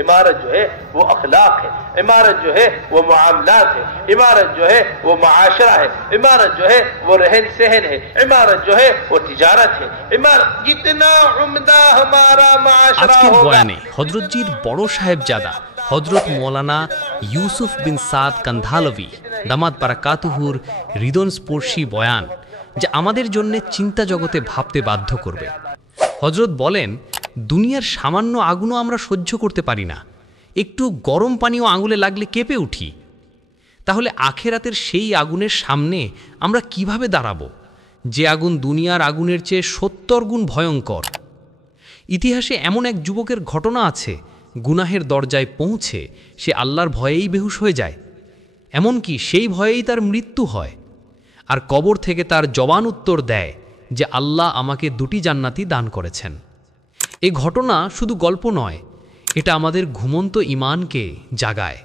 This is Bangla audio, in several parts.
عمارت جو ہے وہ اخلاق ہے، عمارت جو ہے وہ معاملات ہے، عمارت جو ہے وہ معاشرہ ہے، عمارت جو ہے وہ رہن سہن ہے، عمارت جو ہے وہ تجارت ہے، عمارت جتنا عمدہ ہمارا معاشرہ আজকের ہوگا۔ বয়ানে হযরতজির বড় সাহেবজাদা হযরত মৌলানা ইউসুফ বিন সাদ কান্ধালভি দামাত বারাকাতুহুর হৃদয়স্পর্শী বয়ান যা আমাদের জন্য চিন্তা জগতে ভাবতে বাধ্য করবে। হযরত বলেন, দুনিয়ার সামান্য আগুনও আমরা সহ্য করতে পারি না, একটু গরম পানিও আঙুলে লাগলে কেঁপে উঠি। তাহলে আখেরাতের সেই আগুনের সামনে আমরা কিভাবে দাঁড়াবো, যে আগুন দুনিয়ার আগুনের চেয়ে ৭০ গুণ ভয়ঙ্কর। ইতিহাসে এমন এক যুবকের ঘটনা আছে, গুনাহের দরজায় পৌঁছে সে আল্লাহর ভয়েই বেহুশ হয়ে যায়, এমনকি সেই ভয়েই তার মৃত্যু হয়। আর কবর থেকে তার জবান উত্তর দেয় যে আল্লাহ আমাকে ২টি জান্নাতি দান করেছেন। এই ঘটনা শুধু গল্প নয়, এটা আমাদের ঘুমন্ত ঈমানকে জাগায়।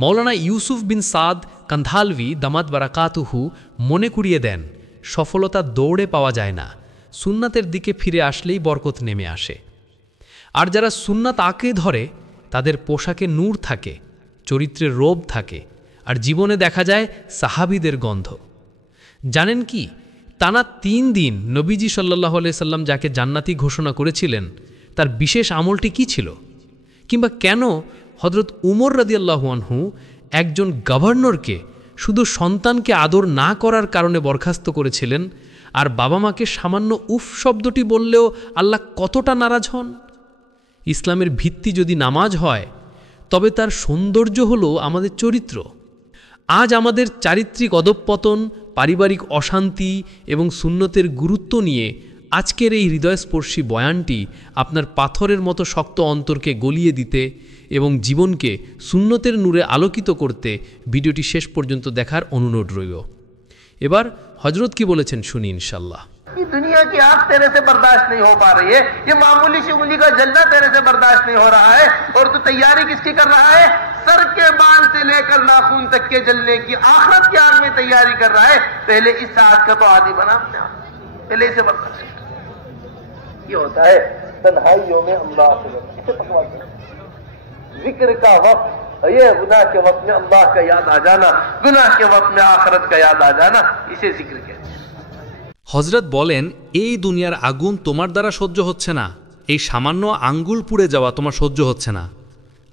মৌলানা ইউসুফ বিন সাদ কান্ধালভি দামাত বারাকাতুহু মনে করিয়ে দেন, সফলতা দৌড়ে পাওয়া যায় না, সুন্নাতের দিকে ফিরে আসলেই বরকত নেমে আসে। আর যারা সুন্নাত আঁকড়ে ধরে তাদের পোশাকে নূর থাকে, চরিত্রে রোব থাকে, আর জীবনে দেখা যায় সাহাবীদের গন্ধ। জানেন কি, টানা ৩ দিন নবীজি সাল্লাল্লাহু আলাইহি সাল্লাম যাকে জান্নাতি ঘোষণা করেছিলেন তার বিশেষ আমলটি কি ছিল? কিংবা কেন হযরত উমর রাদিয়াল্লাহু আনহু একজন গভর্নরকে শুধু সন্তানকে আদর না করার কারণে বরখাস্ত করেছিলেন, আর বাবা মাকে সামান্য উফ শব্দটি বললেও আল্লাহ কতটা নারাজ হন? ইসলামের ভিত্তি যদি নামাজ হয়, তবে তার সৌন্দর্য হলো আমাদের চরিত্র। আজ আমাদের চারিত্রিক অধঃপতন, পারিবারিক অশান্তি এবং সুন্নতের গুরুত্ব নিয়ে আজকের এই হৃদয়স্পর্শী বয়ানটি আপনার পাথরের মতো শক্ত অন্তরকে গলিয়ে দিতে এবং জীবনকে সুন্নতের নূরে আলোকিত করতে ভিডিওটি শেষ পর্যন্ত দেখার অনুরোধ রইল। এবার হযরত কি বলেছেন শুনি ইনশাআল্লাহ। یہ دنیا کی آگ تیرے سے برداشت نہیں ہو پا رہی ہے، یہ معمولی سی انگلی کا جلنا تیرے سے برداشت نہیں ہو رہا ہے، اور تو تیاری کس کی کر رہا ہے؟ سر کے بال سے لے کر ناخن تک کے جلنے کی آخرت کی آگ میں تیاری کر رہا ہے۔ پہلے اس آگ کا تو عادی بنا اپنے آپ، پہلے اسے برداشت کر۔ یہ ہوتا ہے تنہائیوں میں اللہ سے اسے پکوا کر ذکر کا وقت، یہ گناہ کے وقت میں اللہ کا یاد آ جانا، گناہ کے وقت میں آخرت کا یاد آ جانا، اسے ذکر کہتے ہیں۔ হযরত বলেন, এই দুনিয়ার আগুন তোমার দ্বারা সহ্য হচ্ছে না, এই সামান্য আঙ্গুল পুড়ে যাওয়া তোমার সহ্য হচ্ছে না।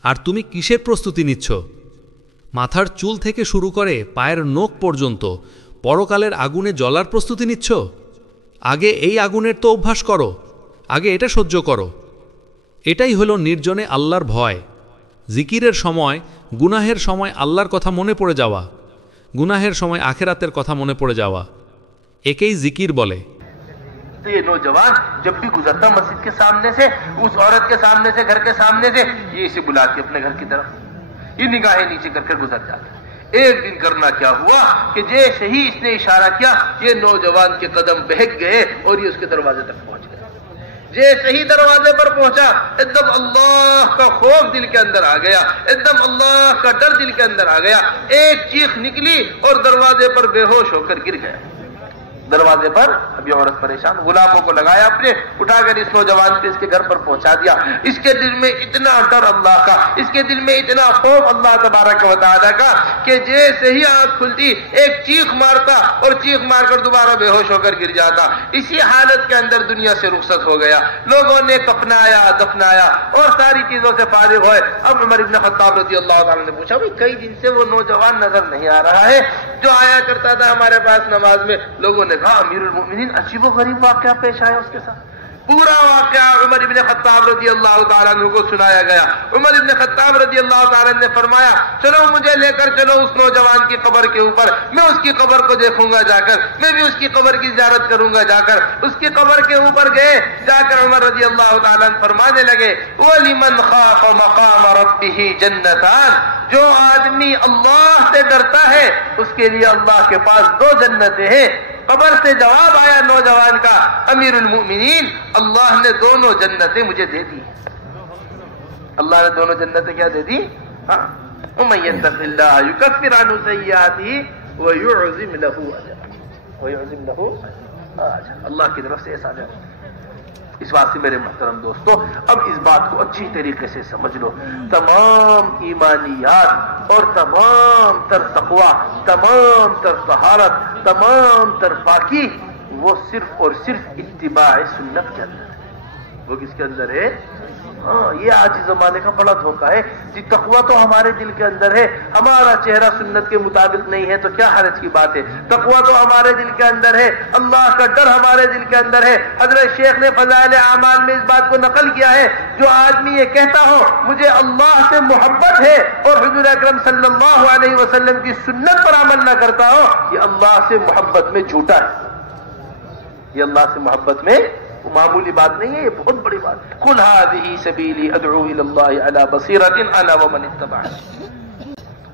আর তুমি কিসের প্রস্তুতি নিচ্ছ? মাথার চুল থেকে শুরু করে পায়ের নখ পর্যন্ত পরকালের আগুনে জ্বলার প্রস্তুতি নিচ্ছ? আগে এই আগুনের তো অভ্যাস করো, আগে এটা সহ্য করো। এটাই হলো নির্জনে আল্লাহর ভয়। জিকিরের সময়, গুনাহের সময় আল্লাহর কথা মনে পড়ে যাওয়া, গুনাহের সময় আখেরাতের কথা মনে পড়ে যাওয়া, একেই জিকির বলে। تو یہ نوجوان جب بھی گزرتا مسجد کے سامنے سے، اس عورت کے سامنے سے، گھر کے سامنے سے، یہ اسے بلاتی اپنے گھر کی طرف، یہ نگاہیں نیچے کر کر گزر جاتا۔ ایک دن کرنا کیا ہوا کہ جیسے ہی اس نے اشارہ کیا، یہ نوجوان کے قدم بہک گئے اور یہ اس کے دروازے تک پہنچ گئے۔ جیسے ہی دروازے پر پہنچا، ایک دم اللہ کا خوف دل کے اندر آ گیا، ایک دم اللہ کا ڈر دل کے اندر آ گیا، ایک چیخ نکلی اور دروازے پر بے ہوش ہو کر گر گیا۔ دروازے پر اب یہ عورت پریشان، غلاموں کو لگایا اپنے، اٹھا کر اس نوجوان کو اس کے گھر پر پہنچا دیا۔ اس کے دل میں اتنا ڈر اللہ کا، اس کے دل میں اتنا خوف اللہ تبارک و تعالیٰ کا کہ جیسے ہی آنکھ کھلتی ایک چیخ مارتا اور چیخ مار کر دوبارہ بے ہوش ہو کر گر جاتا۔ اسی حالت کے اندر دنیا سے رخصت ہو گیا۔ لوگوں نے کفنایا، دفنایا اور ساری چیزوں سے فارغ ہوئے۔ اب عمر ابن خطاب رضی اللہ تعالیٰ نے پوچھا، بھائی کئی دن سے وہ نوجوان نظر نہیں آ رہا ہے جو آیا کرتا تھا ہمارے پاس نماز میں۔ لوگوں نے کہا امیر المؤمنین عجیب و غریب واقعہ پیش آیا اس کے ساتھ۔ پورا واقعہ عمر ابن خطاب رضی اللہ تعالیٰ عنہ کو سنایا گیا۔ عمر ابن خطاب رضی اللہ تعالیٰ عنہ نے فرمایا، چلو مجھے لے کر چلو اس نوجوان کی قبر کے اوپر، میں اس کی قبر کو دیکھوں گا جا کر، میں بھی اس کی قبر کی زیارت کروں گا جا کر۔ اس کی قبر کے اوپر گئے، جا کر عمر رضی اللہ تعالیٰ عنہ فرمانے لگے، وَلِمَنْ خَافَ مَقَامَ رَبِّهِ جَنَّتَانِ، جو آدمی اللہ سے ڈرتا ہے اس کے لیے اللہ کے پاس 2 جنتیں ہیں۔ قبر سے جواب آیا نوجوان کا، امیر المؤمنین اللہ نے دونوں جنتیں مجھے دے دی۔ اللہ نے دونوں جنتیں کیا دے دی؟ ہاں، وَمَن يَتَّقِ اللَّهَ يُكَفِّرْ عَنْهُ سَيِّئَاتِهِ وَيُعْظِمْ لَهُ أَجْرًا، وَيُعْظِمْ لَهُ أَجْرًا، اللہ کی طرف سے ایسا ہے۔ اس واسطے میرے محترم دوستو اب اس بات کو اچھی طریقے سے سمجھ لو، تمام ایمانیات اور تمام تر تقوی، تمام تر طہارت، تمام تر پاکی وہ صرف اور صرف اتباع سنت کے اندر ہے۔ وہ کس کے اندر ہے؟ ہاں، یہ آج زمانے کا بڑا دھوکہ ہے جی، تقوی تو ہمارے دل کے اندر ہے، ہمارا چہرہ سنت کے مطابق نہیں ہے تو کیا حرج کی بات ہے، تقوی تو ہمارے دل کے اندر ہے، اللہ کا ڈر ہمارے دل کے اندر ہے۔ حضرت شیخ نے فضائل اعمال میں اس بات کو نقل کیا ہے، جو آدمی یہ کہتا ہو مجھے اللہ سے محبت ہے اور حضور اکرم صلی اللہ علیہ وسلم کی سنت پر عمل نہ کرتا ہو، یہ اللہ سے محبت میں جھوٹا ہے۔ یہ اللہ سے محبت میں معمولی بات نہیں ہے، یہ بہت بڑی بات ہے۔ قل هذه سبیلی ادعو الی اللہ علی بصیرۃ انا ومن اتبعني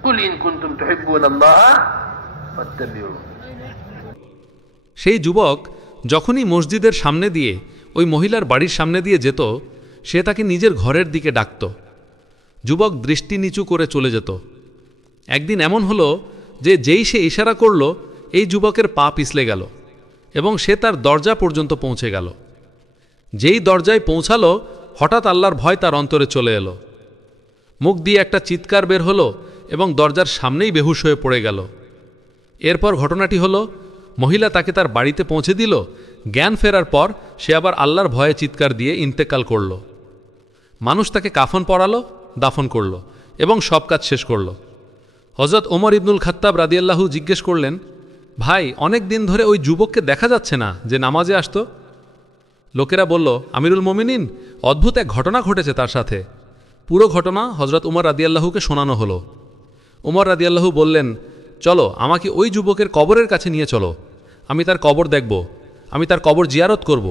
قل ان کنتم تحبون اللہ فاتبعون۔ সেই যুবক যখনই মসজিদের সামনে দিয়ে ওই মহিলার বাড়ির সামনে দিয়ে যেত, সে তাকে নিজের ঘরের দিকে ডাকত। যুবক দৃষ্টি নিচু করে চলে যেত। একদিন এমন হলো যে যেই সে ইশারা করল, এই যুবকের পা পিছলে গেল এবং সে তার দরজা পর্যন্ত পৌঁছে গেল। যেই দরজায় পৌঁছালো, হঠাৎ আল্লাহর ভয় তার অন্তরে চলে এলো। মুখ দিয়ে একটা চিৎকার বের হলো এবং দরজার সামনেই বেহুশ হয়ে পড়ে গেল। এরপর ঘটনাটি হলো, মহিলা তাকে তার বাড়িতে পৌঁছে দিল। জ্ঞান ফেরার পর সে আবার আল্লাহর ভয়ে চিৎকার দিয়ে ইন্তেকাল করল। মানুষ তাকে কাফন পরালো, দাফন করল এবং সব কাজ শেষ করল। হযরত ওমর ইবনুল খাত্তাব রাদিয়াল্লাহু জিজ্ঞেস করলেন, ভাই, অনেক দিন ধরে ওই যুবককে দেখা যাচ্ছে না যে নামাজে আসতো? লোকেরা বলল, আমিরুল মোমিনিন, অদ্ভুত এক ঘটনা ঘটেছে তার সাথে। পুরো ঘটনা হযরত উমর রাদিয়াল্লাহুকে শোনানো হলো। উমর রাদিয়াল্লাহু বললেন, চলো আমাকে ওই যুবকের কবরের কাছে নিয়ে চলো, আমি তার কবর দেখব, আমি তার কবর জিয়ারত করব।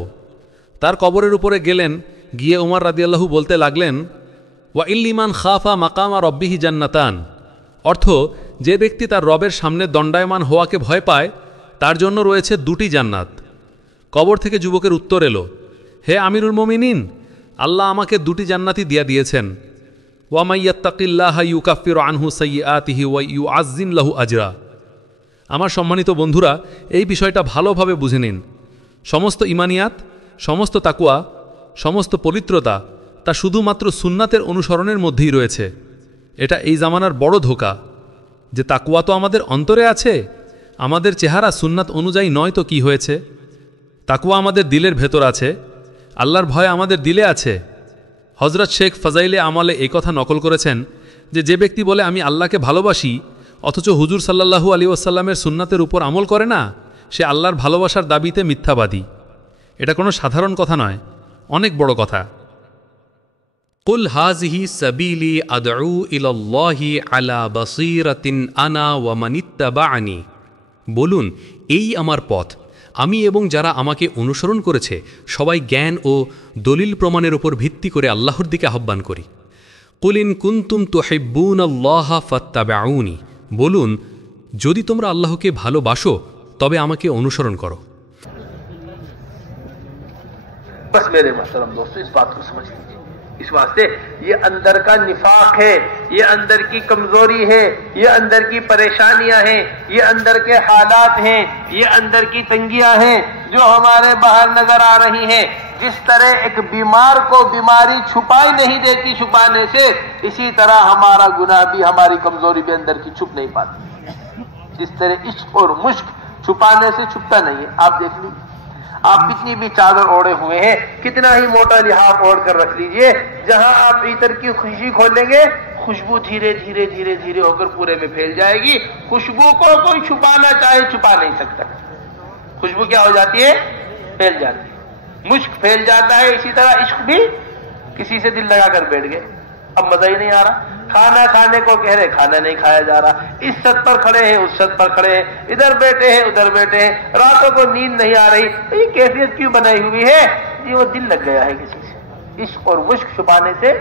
তার কবরের উপরে গেলেন। গিয়ে উমর রাদিয়াল্লাহু বলতে লাগলেন, ওয়া ইল্লিমান খাফা মাকামা রব্বিহি জান্নাতান, অর্থ, যে ব্যক্তি তার রবের সামনে দণ্ডায়মান হওয়াকে ভয় পায় তার জন্য রয়েছে দুটি জান্নাত। কবর থেকে যুবকের উত্তর এলো, হে আমিরুল মোমিনিন, আল্লাহ আমাকে দুটি জান্নাতই দিয়া দিয়েছেন। ওয়া মাইয়াত্তাকিল্লাহা ইউকাফিরু আনহু সাইয়্যাতিহি ওয়া ইউআযযিম লাহু আজরা। আমার সম্মানিত বন্ধুরা, এই বিষয়টা ভালোভাবে বুঝে নিন। সমস্ত ইমানিয়াত, সমস্ত তাকওয়া, সমস্ত পবিত্রতা তা শুধুমাত্র সুন্নাতের অনুসরণের মধ্যেই রয়েছে। এটা এই জামানার বড় ধোঁকা যে তাকওয়া তো আমাদের অন্তরে আছে, আমাদের চেহারা সুন্নাত অনুযায়ী নয় তো কি হয়েছে? তাকওয়া আমাদের দিলের ভেতর আছে, আল্লাহর ভয় আমাদের দিলে আছে। হযরত শেখ ফজাইলে আমলে এই কথা নকল করেছেন যে ব্যক্তি বলে আমি আল্লাহকে ভালোবাসি অথচ হুজুর সাল্লাল্লাহু আলাইহি ওয়াসাল্লামের সুন্নাতের উপর আমল করে না, সে আল্লাহর ভালোবাসার দাবিতে মিথ্যাবাদী। এটা কোনো সাধারণ কথা নয়, অনেক বড় কথা। কুল হাযিহি সাবিলি আদউ ইলাল্লাহি আলা বাসীরাতিন আনা ওয়া মান ইত্তাবা'আনি, বলুন এই আমার পথ, আমি এবং যারা আমাকে অনুসরণ করেছে সবাই জ্ঞান ও দলিল প্রমাণের উপর ভিত্তি করে আল্লাহর দিকে আহ্বান করি। কুল ইন কুনতুম তুহিব্বুনাল্লাহা ফাত্তাবিউনি, বলুন যদি তোমরা আল্লাহকে ভালোবাসো তবে আমাকে অনুসরণ করো। बस मेरे मोहतरम दोस्तों, इस बात को समझ लीजिए। इस वास्ते ये अंदर का निफाक है, ये अंदर की कमजोरी है, ये अंदर की परेशानियां हैं, ये अंदर के हालात हैं, ये अंदर की तंगियां हैं जो हमारे बाहर नजर आ रही हैं। जिस तरह एक बीमार को बीमारी छुपाई नहीं देती छुपाने से, इसी तरह हमारा गुनाह भी, हमारी कमजोरी भी अंदर की छुप नहीं पाती। जिस तरह इश्क और मुश्क छुपाने से छुपता नहीं है। आप देख लीजिए, आप कितनी भी चादर ओढ़े हुए हैं, कितना ही मोटा लिहाफ ओढ़ कर रख लीजिए, जहां आप इतर की खुशी खोलेंगे खुशबू धीरे धीरे धीरे धीरे होकर पूरे में फैल जाएगी। खुशबू को कोई छुपाना चाहे छुपा नहीं सकता। खुशबू क्या हो जाती है? फैल जाती है। मुश्क फैल जाता है, इसी तरह इश्क भी। किसी से दिल लगा कर बैठ गए, अब मजा ही नहीं आ रहा। खाना खाने को कह रहे, खाना नहीं खाया जा रहा। इस छत पर खड़े हैं, उस छत पर खड़े हैं, इधर बैठे हैं, उधर बैठे हैं, रातों को नींद नहीं आ रही। ये कैफियत क्यों बनाई हुई है? जी वो दिल लग गया है किसी से। इश्क और मुश्क छुपाने से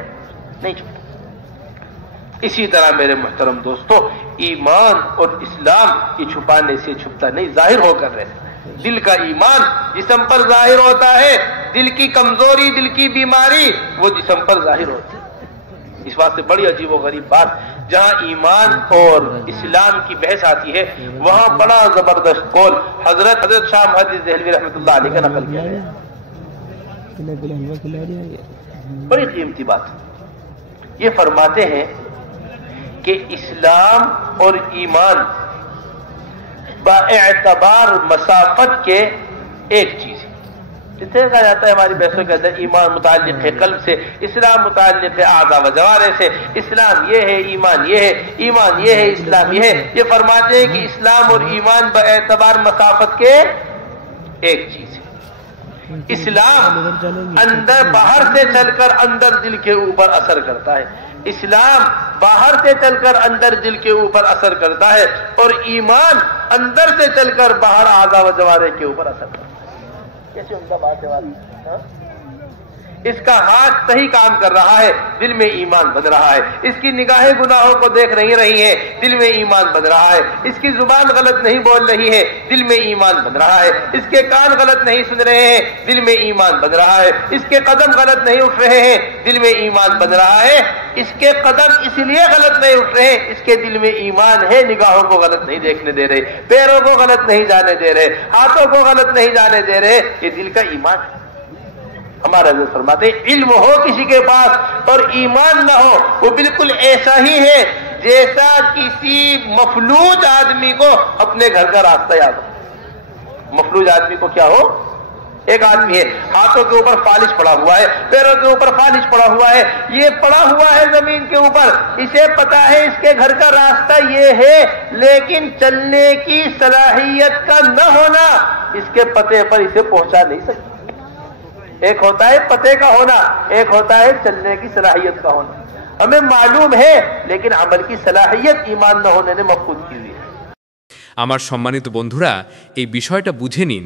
नहीं छुपता। इसी तरह मेरे मोहतरम दोस्तों, ईमान और इस्लाम ये छुपाने से छुपता नहीं, जाहिर होकर रहता है। दिल का ईमान जिस्म पर जाहिर होता है, दिल की कमजोरी, दिल की बीमारी वो जिस्म पर जाहिर होती है। इस वास्ते बड़ी अजीब और गरीब बात, जहां ईमान और इस्लाम की बहस आती है वहां बड़ा जबरदस्त कौल हजरत शाह मुहद्दिस देहलवी रहमतुल्लाह अलैह का नकल किया गया। बड़ी कीमती बात। ये फरमाते हैं कि इस्लाम और ईमान बाएतबार मसाफत के एक चीज है। जिसे कहा जाता है हमारी बहसों के अंदर ईमान मुताल्लिक़ है कल्ब से, इस्लाम मुताल्लिक़ है आज़ा व जवारे से। इस्लाम ये है, ईमान ये है, ईमान ये है, इस्लाम ये है। ये फरमाते हैं कि इस्लाम और ईमान बाएतबार मसाफत के एक चीज है। इस्लाम अंदर बाहर से चलकर अंदर दिल के ऊपर असर करता है, इस्लाम बाहर से चलकर अंदर दिल के ऊपर असर करता है, और ईमान अंदर से चलकर बाहर आज़ा व जवारे के ऊपर असर करता है। कैसे उनका बात है वाली? इसका हाथ सही काम कर रहा है, दिल में ईमान बन रहा है। इसकी निगाहें गुनाहों को देख नहीं रही हैं, दिल में ईमान बन रहा है। इसकी जुबान गलत नहीं बोल रही है, दिल में ईमान बन रहा है। इसके कान गलत नहीं सुन रहे हैं, दिल में ईमान बन रहा है। इसके कदम गलत नहीं उठ रहे हैं, दिल में ईमान बन रहा है। इसके कदम इसलिए गलत नहीं उठ रहे हैं, इसके दिल में ईमान है। निगाहों को गलत नहीं देखने दे रहे, पैरों को गलत नहीं जाने दे रहे, हाथों को गलत नहीं जाने दे रहे। ये दिल का ईमान है। हमारा जो फरमाते इल्म हो किसी के पास और ईमान ना हो, वो बिल्कुल ऐसा ही है जैसा किसी मफलूज आदमी को अपने घर का रास्ता याद हो। मफलूज आदमी को क्या हो? एक आदमी है, हाथों के ऊपर फालिश पड़ा हुआ है, पैरों के ऊपर फालिश पड़ा हुआ है, ये पड़ा हुआ है जमीन के ऊपर। इसे पता है इसके घर का रास्ता ये है, लेकिन चलने की सलाहियत का न होना इसके पते पर इसे पहुंचा नहीं सकता। एक होता है पते का होना, एक होता है चलने की सलाहियत का होना। हमें मालूम है, लेकिन अमल की सलाहियत ईमान न होने ने मफकूद की हुई है। আমার সম্মানিত বন্ধুরা, এই বিষয়টা বুঝে নিন।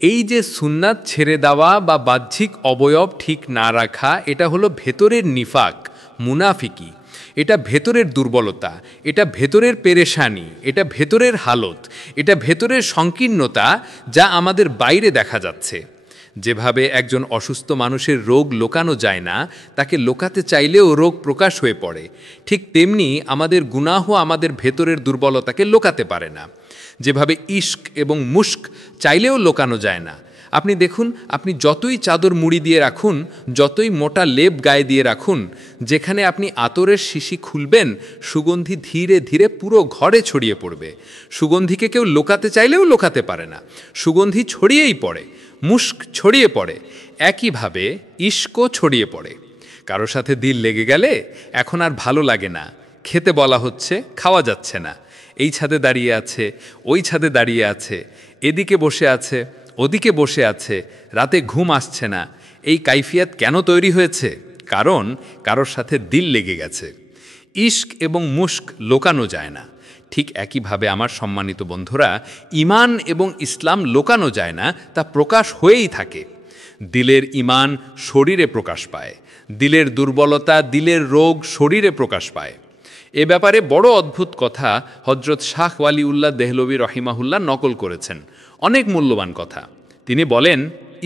এই যে সুন্নাত ছেড়ে দেওয়া বা বাহ্যিক অবয়ব ঠিক না রাখা, এটা হলো ভেতরের নিফাক, মুনাফিকি। এটা ভেতরের দুর্বলতা, এটা ভেতরের পেরেশানি, এটা ভেতরের হালত, এটা ভেতরের সংকীর্ণতা, যা আমাদের বাইরে দেখা যাচ্ছে। যেভাবে একজন অসুস্থ মানুষের রোগ লোকানো যায় না, তাকে লোকাতে চাইলেও রোগ প্রকাশ হয়ে পড়ে, ঠিক তেমনি আমাদের গুনাহ আমাদের ভেতরের দুর্বলতাকে লোকাতে পারে না। যেভাবে ইশক এবং মুশক চাইলেও লোকানো যায় না। আপনি দেখুন, আপনি যতই চাদর মুড়ি দিয়ে রাখুন, যতই মোটা লেপ গায়ে দিয়ে রাখুন, যেখানে আপনি আতরের শিশি খুলবেন, সুগন্ধি ধীরে ধীরে পুরো ঘরে ছড়িয়ে পড়বে। সুগন্ধিকে কেউ লোকাতে চাইলেও লোকাতে পারে না, সুগন্ধি ছড়িয়েই পড়ে, মুশক ছড়িয়ে পড়ে, একইভাবে ইশকও ছড়িয়ে পড়ে। কারো সাথে দিল লেগে গেলে এখন আর ভালো লাগে না, খেতে বলা হচ্ছে, খাওয়া যাচ্ছে না। এই ছাদে দাঁড়িয়ে আছে, ওই ছাদে দাঁড়িয়ে আছে, এদিকে বসে আছে, ওদিকে বসে আছে, রাতে ঘুম আসছে না। এই কাইফিয়াত কেন তৈরি হয়েছে? কারণ কারোর সাথে দিল লেগে গেছে। ইশক এবং মুশক লোকানো যায় না। ঠিক একইভাবে আমার সম্মানিত বন্ধুরা, ঈমান এবং ইসলাম লোকানো যায় না, তা প্রকাশ হয়েই থাকে। দিলের ঈমান শরীরে প্রকাশ পায়, দিলের দুর্বলতা, দিলের রোগ শরীরে প্রকাশ পায়। এ ব্যাপারে বড় অদ্ভুত কথা হজরত শাহ ওয়ালিউল্লাহ দেহলভী রহিমাহুল্লাহ নকল করেছেন, অনেক মূল্যবান কথা। তিনি বলেন,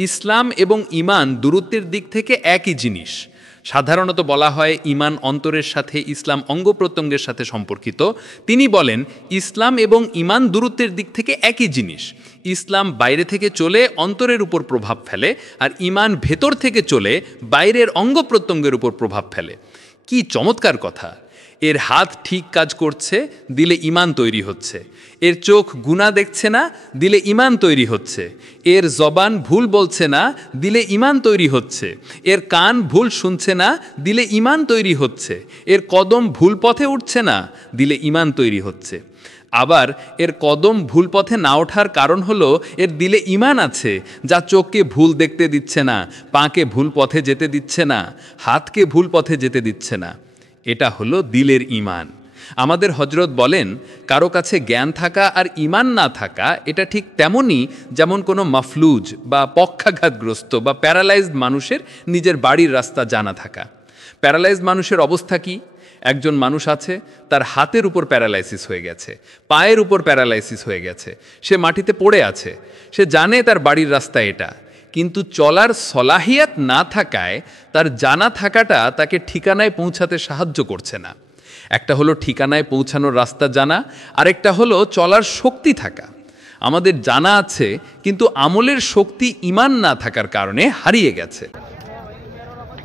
ইসলাম এবং ঈমান দূরত্বের দিক থেকে একই জিনিস। সাধারণত বলা হয় ঈমান অন্তরের সাথে, ইসলাম অঙ্গ প্রত্যঙ্গের সাথে সম্পর্কিত। তিনি বলেন, ইসলাম এবং ঈমান দূরত্বের দিক থেকে একই জিনিস। ইসলাম বাইরে থেকে চলে অন্তরের উপর প্রভাব ফেলে, আর ঈমান ভেতর থেকে চলে বাইরের অঙ্গ প্রত্যঙ্গের উপর প্রভাব ফেলে। কি চমৎকার কথা! এর হাত ঠিক কাজ করছে, দিলে ঈমান তৈরি হচ্ছে। এর চোখ গুনাহ দেখছে না, দিলে ঈমান তৈরি হচ্ছে। এর জবান ভুল বলছে না, দিলে ঈমান তৈরি হচ্ছে। এর কান ভুল শুনছে না, দিলে ঈমান তৈরি হচ্ছে। এর কদম ভুল পথে উঠছে না, দিলে ঈমান তৈরি হচ্ছে। আবার এর কদম ভুল পথে না ওঠার কারণ হলো এর দিলে ঈমান আছে, যা চোখকে ভুল দেখতে দিচ্ছে না, পাকে ভুল পথে যেতে দিচ্ছে না, হাতকে ভুল পথে যেতে দিচ্ছে না। এটা হলো দিলের ঈমান। আমাদের হজরত বলেন, কারো কাছে জ্ঞান থাকা আর ঈমান না থাকা এটা ঠিক তেমনই যেমন কোনো মাফলুজ বা পক্ষাঘাতগ্রস্ত বা প্যারালাইজড মানুষের নিজের বাড়ির রাস্তা জানা থাকা। প্যারালাইজড মানুষের অবস্থা কি? একজন মানুষ আছে, তার হাতের উপর প্যারালাইসিস হয়ে গেছে, পায়ের উপর প্যারালাইসিস হয়ে গেছে, সে মাটিতে পড়ে আছে, সে জানে তার বাড়ির রাস্তা এটা, কিন্তু চলার সলাহিয়াত না থাকায় তার জানা থাকাটা তাকে ঠিকানায় পৌঁছাতে সাহায্য করছে না। একটা হলো ঠিকানায় পৌঁছানোর রাস্তা জানা, আরেকটা হলো চলার শক্তি থাকা। আমাদের জানা আছে, কিন্তু আমলের শক্তি ঈমান না থাকার কারণে হারিয়ে গেছে।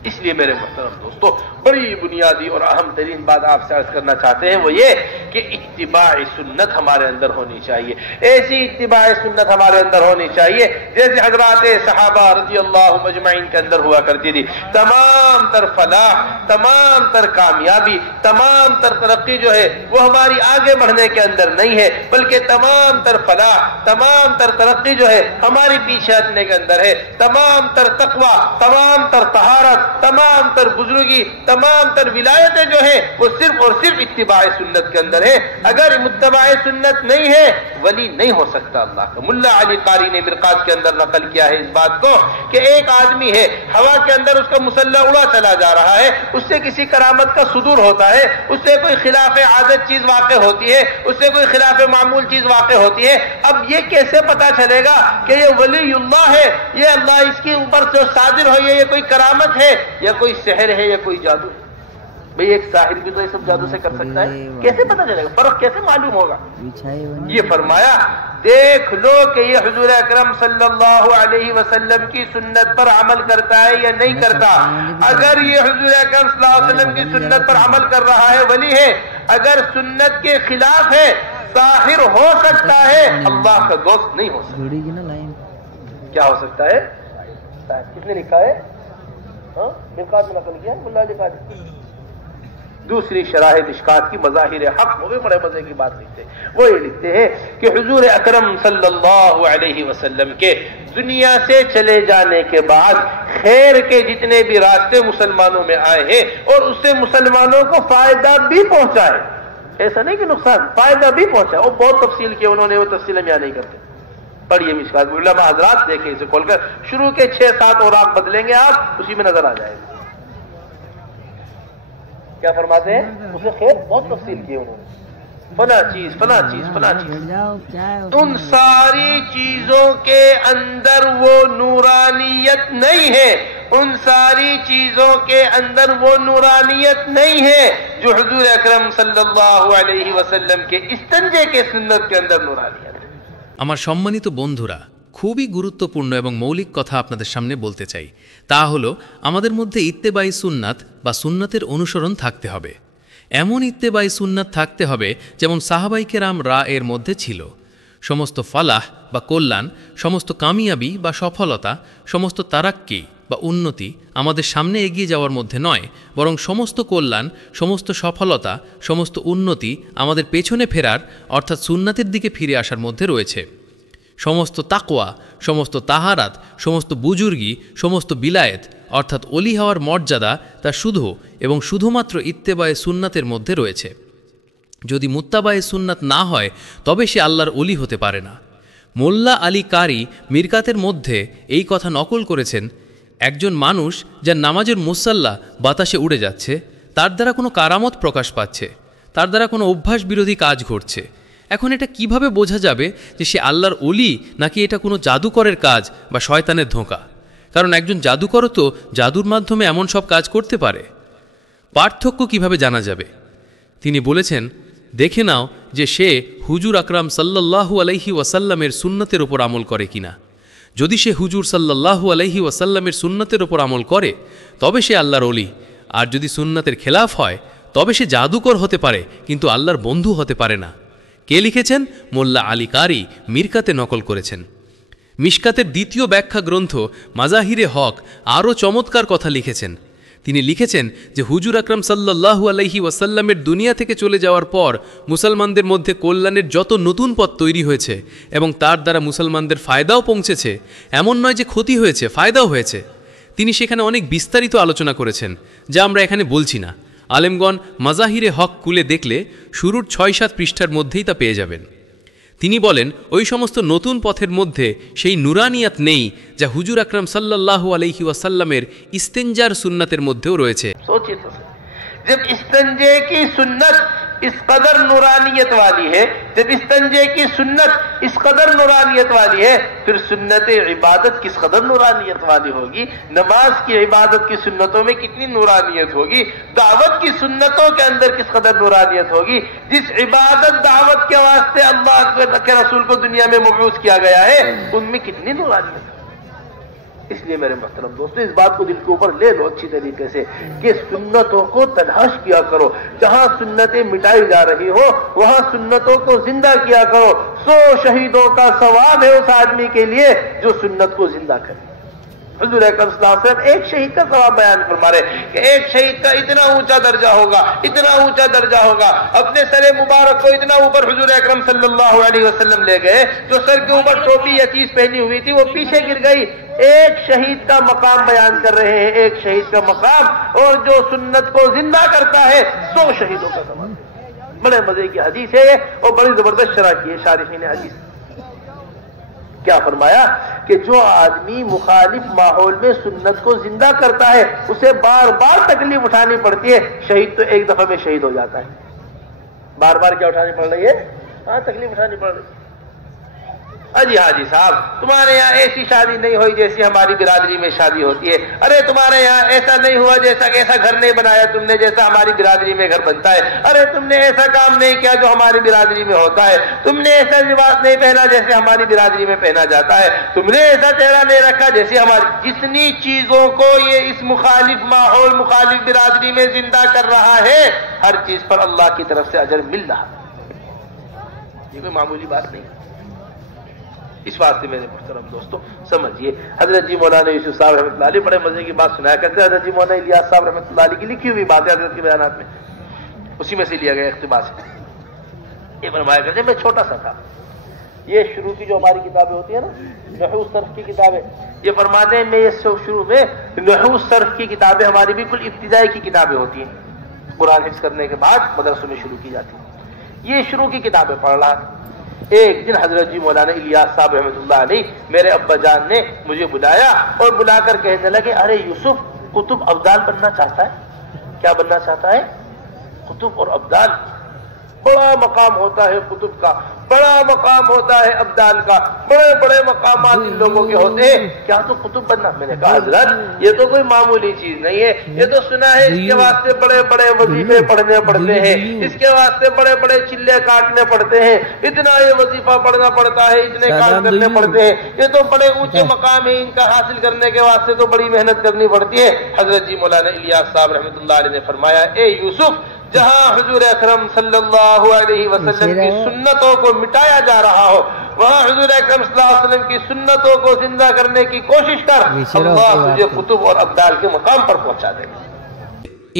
इसलिए मेरे मोहतरम दोस्तों, बड़ी बुनियादी और अहम तरीन बात आपसे अर्ज करना चाहते हैं वो ये कि इत्तिबाए सुन्नत हमारे अंदर होनी चाहिए। ऐसी इत्तिबाए सुन्नत हमारे अंदर होनी चाहिए जैसे हजरात सहाबा रज़ियल्लाहु मजमईन के अंदर हुआ करती थी। तमाम तर फलाह, तमाम तर कामयाबी, तमाम तर तरक्की जो है वो हमारी आगे बढ़ने के अंदर नहीं है, बल्कि तमाम तर फलाह, तमाम तर तरक्की जो है हमारी पीछे हटने के अंदर है। तमाम तर तकवा, तमाम तर तहारत, तमाम तर बुजुर्गी, तमाम तर विलायतें जो है वो सिर्फ और सिर्फ इत्तिबाए सुन्नत के अंदर है। अगर मुत्तबाए सुन्नत नहीं है, वली नहीं हो सकता अल्लाह का। मुल्ला अली कारी ने मिरकात के अंदर नकल किया है इस बात को कि एक आदमी है, हवा के अंदर उसका मुसल्ला उड़ा चला जा रहा है, उससे किसी करामत का सुदूर होता है, उससे कोई खिलाफ आदत चीज वाक़े होती है, उससे कोई खिलाफ मामूल चीज वाक़े होती है। अब ये कैसे पता चलेगा कि ये वलीउल्लाह है, ये अल्लाह इसके ऊपर जो सादिर हो, ये कोई करामत है या कोई सहर है या कोई जादू है? भाई एक साहिर भी तो ये सब जादू से कर सकता है, कैसे पता चलेगा? फर्क कैसे मालूम होगा? ये फरमाया, देख लो कि ये हुजूर अकरम सल्लल्लाहु अलैहि वसल्लम की सुन्नत पर अमल करता है या नहीं करता। अगर ये हुजूर अकरम सल्लल्लाहु अलैहि वसल्लम की सुन्नत पर अमल कर रहा है, वली है। अगर सुन्नत के खिलाफ है, साहिर हो सकता है, अल्लाह का दोस्त नहीं हो सकता। क्या हो सकता है? किसने लिखा है? मिरकात में नकल किया, मुल्ला अली कारी। दूसरी शराह मिशकात की मज़ाहिर हक, वो भी बड़े मजे की बात लिखते हैं। वो ये लिखते हैं कि हुजूर अकरम सल्लल्लाहु अलैहि वसल्लम के दुनिया से चले जाने के बाद खैर के जितने भी रास्ते मुसलमानों में आए हैं और उससे मुसलमानों को फायदा भी पहुंचा है, ऐसा नहीं कि नुकसान, फायदा भी पहुंचा। वो बहुत तफसील किया उन्होंने, वो तफसील हम यहाँ नहीं करते। पढ़िए मिशकात, उलमा हजरात देखें इसे खोलकर, शुरू के 6-7 औराक बदलेंगे आप, उसी में नजर आ जाएगा क्या फरमाते हैं। उसने खैर बहुत तफसील की उन्होंने, फला चीज फला चीज फला चीज। उन सारी चीजों के अंदर वो नूरानियत नहीं है, उन सारी चीजों के अंदर वो नूरानियत नहीं है जो हुजूर अकरम सल्लल्लाहु अलैहि वसल्लम के इस्तंजे के सुन्नत के अंदर नूरानियत। আমার সম্মানিত বন্ধুরা, খুবই গুরুত্বপূর্ণ এবং মৌলিক কথা আপনাদের সামনে বলতে চাই। তা হলো আমাদের মধ্যে ইত্তেবাই সুন্নাত বা সুন্নাতের অনুসরণ থাকতে হবে। এমন ইত্তেবাই সুন্নাত থাকতে হবে যেমন সাহাবাই কেরাম রা এর মধ্যে ছিল। সমস্ত ফালাহ বা কল্যাণ, সমস্ত কামিয়াবি বা সফলতা, সমস্ত তারাক্কি বা উন্নতি আমাদের সামনে এগিয়ে যাওয়ার মধ্যে নয়, বরং সমস্ত কল্যাণ, সমস্ত সফলতা, সমস্ত উন্নতি আমাদের পেছনে ফেরার অর্থাৎ সুন্নাতের দিকে ফিরে আসার মধ্যে রয়েছে। সমস্ত তাকওয়া, সমস্ত তাহারাত, সমস্ত বুজুর্গি, সমস্ত বিলায়েত অর্থাৎ অলি হওয়ার মর্যাদা তা শুধু এবং শুধুমাত্র ইত্তেবায়ে সুন্নাতের মধ্যে রয়েছে। যদি মুত্তাবায়ে সুন্নাত না হয় তবে সে আল্লাহর অলি হতে পারে না। মোল্লা আলী কারি মিরকাতের মধ্যে এই কথা নকল করেছেন, একজন মানুষ যার নামাজের মুসাল্লা বাতাসে উড়ে যাচ্ছে, তার দ্বারা কোনো কারামত প্রকাশ পাচ্ছে, তার দ্বারা কোনো অভ্যাস বিরোধী কাজ ঘটছে। এখন এটা কিভাবে বোঝা যাবে যে সে আল্লাহর অলি নাকি এটা কোনো জাদুকরের কাজ বা শয়তানের ধোঁকা? কারণ একজন জাদুকরও তো জাদুর মাধ্যমে এমন সব কাজ করতে পারে। পার্থক্য কিভাবে জানা যাবে? তিনি বলেছেন, দেখে নাও যে সে হুজুর আকরাম সাল্লাল্লাহু আলাইহি ওয়াসাল্লামের সুন্নতের ওপর আমল করে কিনা। যদি সে হুজুর সাল্লাল্লাহু আলাইহি ওয়াসাল্লামের সুন্নতের ওপর আমল করে তবে সে আল্লাহর অলি, আর যদি সুন্নতের খেলাফ হয় তবে সে জাদুকর হতে পারে কিন্তু আল্লাহর বন্ধু হতে পারে না। কে লিখেছেন? মোল্লা আলী কারি মিরকাতে নকল করেছেন। মিশকাতের দ্বিতীয় ব্যাখ্যা গ্রন্থ মাজাহিরে হক আরও চমৎকার কথা লিখেছেন। তিনি লিখেছেন যে হুজুর আকরাম সাল্লাল্লাহু আলাইহি ওয়াসাল্লামের দুনিয়া থেকে চলে যাওয়ার পর মুসলমানদের মধ্যে কল্যাণের যত নতুন পথ তৈরি হয়েছে এবং তার দ্বারা মুসলমানদের ফায়দাও পৌঁছেছে, এমন নয় যে ক্ষতি হয়েছে, ফায়দাও হয়েছে। তিনি সেখানে অনেক বিস্তারিত আলোচনা করেছেন যা আমরা এখানে বলছি না। আলেমগণ মাজাহিরে হক খুলে দেখলে শুরুর 6-7 পৃষ্ঠার মধ্যেই তা পেয়ে যাবেন। তিনি বলেন, ওই সমস্ত নতুন পথের মধ্যে সেই নুরানিয়াত নেই যা হুজুর আকরাম সাল্লাল্লাহু আলাইহি ওয়াসাল্লামের ইস্তেঞ্জার সুন্নাতের মধ্যেও রয়েছে। जब इस्तंजे की सुन्नत इस कदर नूरानियत वाली है, जब इस्तंजे की सुन्नत इस कदर नूरानियत वाली है, फिर सुन्नत इबादत किस कदर नूरानियत वाली होगी। नमाज की इबादत की सुन्नतों में कितनी नूरानियत होगी, दावत की सुन्नतों के अंदर किस कदर नूरानियत होगी। जिस इबादत दावत के वास्ते अल्लाह के रसूल को दुनिया में मबऊस किया गया है, उनमें कितनी नूरानियत है। इसलिए मेरे मोहतरम दोस्तों, इस बात को दिल के ऊपर ले लो अच्छी तरीके से कि सुन्नतों को तलाश किया करो। जहां सुन्नतें मिटाई जा रही हो वहां सुन्नतों को जिंदा किया करो। 100 शहीदों का सवाब है उस आदमी के लिए जो सुन्नत को जिंदा करे। हुजूर अकरम सल्लल्लाहु अलैहि वसल्लम एक शहीद का सवाब बयान फरमा रहे कि एक शहीद का इतना ऊंचा दर्जा होगा, इतना ऊंचा दर्जा होगा। अपने सर मुबारक को इतना ऊपर हुजूर अकरम सल्लल्लाहु अलैहि वसल्लम ले गए, जो सर के ऊपर टोपी या चीज पहनी हुई थी वो पीछे गिर गई। एक शहीद का मकाम बयान कर रहे हैं, एक शहीद का मकाम, और जो सुन्नत को जिंदा करता है 100 शहीदों का सवाब। बड़े मजे की हदीस है ये, और बड़ी जबरदस्त शरह की है शारिहीन हदीस। क्या फरमाया कि जो आदमी मुखालिफ माहौल में सुन्नत को जिंदा करता है उसे बार बार तकलीफ उठानी पड़ती है। शहीद तो एक दफा में शहीद हो जाता है, बार बार क्या उठानी पड़ रही है? हाँ, तकलीफ उठानी पड़ रही है। अजी हाजी साहब, तुम्हारे यहाँ ऐसी शादी नहीं हुई जैसी हमारी बिरादरी में शादी होती है। अरे तुम्हारे यहाँ ऐसा नहीं हुआ, जैसा ऐसा घर नहीं बनाया तुमने जैसा हमारी बिरादरी में घर बनता है। अरे तुमने ऐसा काम नहीं किया जो हमारी बिरादरी में होता है। तुमने ऐसा लिबास नहीं पहना जैसे हमारी बिरादरी में पहना जाता है। तुमने ऐसा चेहरा नहीं रखा जैसे हमारी। जितनी चीजों को ये इस मुखालिफ माहौल, मुखालिफ बिरादरी में जिंदा कर रहा है, हर चीज पर अल्लाह की तरफ से अजर मिल रहा है। ये कोई मामूली बात नहीं। इस वास्ते मेरे मुहतरम दोस्तों समझिए, हजरत जी मौलाना यूसुफ साहब रहमतुल्लाह अलैह बड़े मजे की बात सुनाया करते हैं। हजरत जी मौलाना इलियास साहब रहमतुल्लाह अलैह की लिखी हुई बात है हजरत के बयानात में, उसी में से लिया गया इख्तिबास है। ये फरमाया करते, मैं छोटा सा था, ये शुरू की जो हमारी किताबें होती है ना, नहू सर्फ की किताबें, ये फरमाते हैं मैं ये शुरू में नहू सर्फ की किताबें हमारी बिल्कुल इब्तिदाई की किताबें होती हैं, कुरान हिफ्ज़ करने के बाद मदरसों में शुरू की जाती है। ये शुरू की किताबें पढ़ रहा था। एक दिन हजरत जी मौलाना इलियास साहब रहमतुल्लाह अलैह मेरे अब्बा जान ने मुझे बुलाया और बुलाकर कहने लगे, अरे यूसुफ, कुतुब अब्दाल बनना चाहता है। क्या बनना चाहता है? कुतुब और अब्दाल। बड़ा मकाम होता है कुतुब का, बड़ा मकाम होता है अब्दाल का, बड़े बड़े मकामात इन लोगों के होते हैं, क्या तो कुतुब बनना? मैंने कहा हजरत ये तो कोई मामूली चीज नहीं है, ये तो सुना है इसके वास्ते बड़े बड़े वजीफे पढ़ने पड़ते हैं, इसके वास्ते बड़े बड़े चिल्ले काटने पड़ते हैं, इतना ये वजीफा पढ़ना पड़ता है, इतने काम करने पड़ते हैं, ये तो बड़े ऊंचे मकाम है, इनका हासिल करने के वास्ते तो बड़ी मेहनत करनी पड़ती है। हजरत जी मौलाना इलियास साहब रहमतुल्लाह अलैह ने फरमाया, ए यूसुफ, जहां हुजूर अकरम सल्लल्लाहु अलैहि वसल्लम की सुन्नतों को मिटाया जा रहा हो, वहां हुजूर अकरम सल्लल्लाहु अलैहि वसल्लम की सुन्नतों को जिंदा करने की कोशिश कर, अल्लाह तुझे कुतुब और अब्दाल के मकाम पर पहुंचा देगा।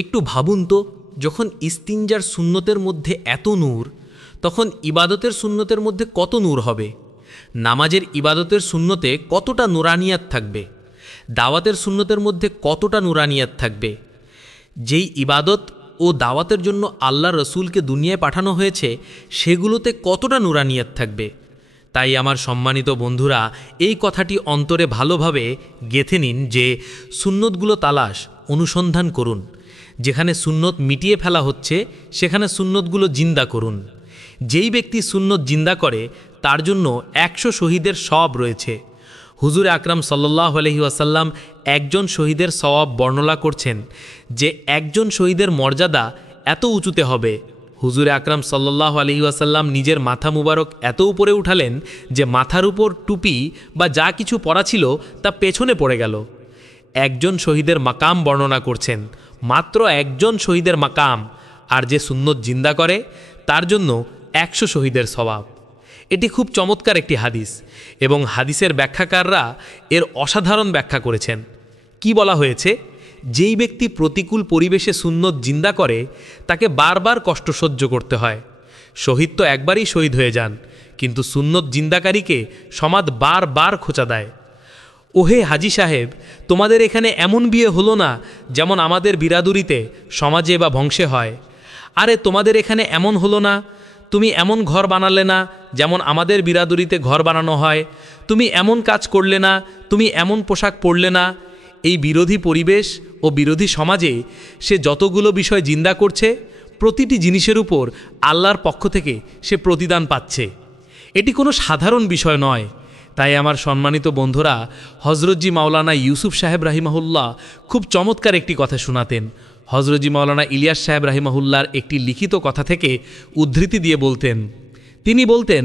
একটু ভাবুন তো, যখন ইস্তিনজার সুন্নতের মধ্যে এত নূর, তখন ইবাদতের সুন্নতের মধ্যে কত নূর হবে? নামাজের ইবাদতের সুন্নতে কতটা নুরানিয়াত থাকবে? দাওয়াতের সুন্নতের মধ্যে কতটা নুরানিয়াত থাকবে? যেই ইবাদত ও দাওয়াতের জন্য আল্লাহ রসুলকে দুনিয়ায় পাঠানো হয়েছে সেগুলোতে কতটা নুরানিয়াত থাকবে? তাই আমার সম্মানিত বন্ধুরা, এই কথাটি অন্তরে ভালোভাবে গেঁথে নিন যে সুন্নতগুলো তালাশ, অনুসন্ধান করুন। যেখানে সুন্নত মিটিয়ে ফেলা হচ্ছে সেখানে সুন্নতগুলো জিন্দা করুন। যেই ব্যক্তি সুন্নত জিন্দা করে তার জন্য 100 শহীদের সওয়াব রয়েছে। হুজুর আকরাম সাল্লাল্লাহু আলাইহি ওয়াসাল্লাম একজন শহীদের সওয়াব বর্ণনা করছেন যে একজন শহীদের মর্যাদা এত উঁচুতে হবে। হুজুর আকরাম সাল্লাল্লাহু আলাইহি ওয়াসাল্লাম নিজের মাথা মুবারক এত উপরে উঠালেন যে মাথার উপর টুপি বা যা কিছু পরা ছিল তা পেছনে পড়ে গেল। একজন শহীদের মাকাম বর্ণনা করছেন, মাত্র একজন শহীদের মাকাম, আর যে সুন্নত জিন্দা করে তার জন্য 100 শহীদের সওয়াব। এটি খুব চমৎকার একটি হাদিস এবং হাদিসের ব্যাখ্যাকাররা এর অসাধারণ ব্যাখ্যা করেছেন। কি বলা হয়েছে? যেই ব্যক্তি প্রতিকূল পরিবেশে সুন্নত জিন্দা করে তাকে বারবার কষ্ট সহ্য করতে হয়। শহীদ তো একবারই শহীদ হয়ে যান, কিন্তু সুন্নত জিন্দাকারীকে সমাজ বারবার খোঁচা দেয়। ওহে হাজি সাহেব, তোমাদের এখানে এমন বিয়ে হলো না যেমন আমাদের বিরাদুরিতে, সমাজে বা বংশে হয়। আরে তোমাদের এখানে এমন হলো না, তুমি এমন ঘর বানালে না যেমন আমাদের বিরাদুরিতে ঘর বানানো হয়। তুমি এমন কাজ করলে না, তুমি এমন পোশাক পরলে না। এই বিরোধী পরিবেশ ও বিরোধী সমাজে সে যতগুলো বিষয় জিন্দা করছে, প্রতিটি জিনিসের উপর আল্লাহর পক্ষ থেকে সে প্রতিদান পাচ্ছে। এটি কোনো সাধারণ বিষয় নয়। তাই আমার সম্মানিত বন্ধুরা, হজরতজি মাওলানা ইউসুফ সাহেব রাহিমাহুল্লাহ খুব চমৎকার একটি কথা শোনাতেন। হজরতজি মাওলানা ইলিয়াস সাহেব রাহিমাহুল্লাহর একটি লিখিত কথা থেকে উদ্ধৃতি দিয়ে বলতেন, তিনি বলতেন,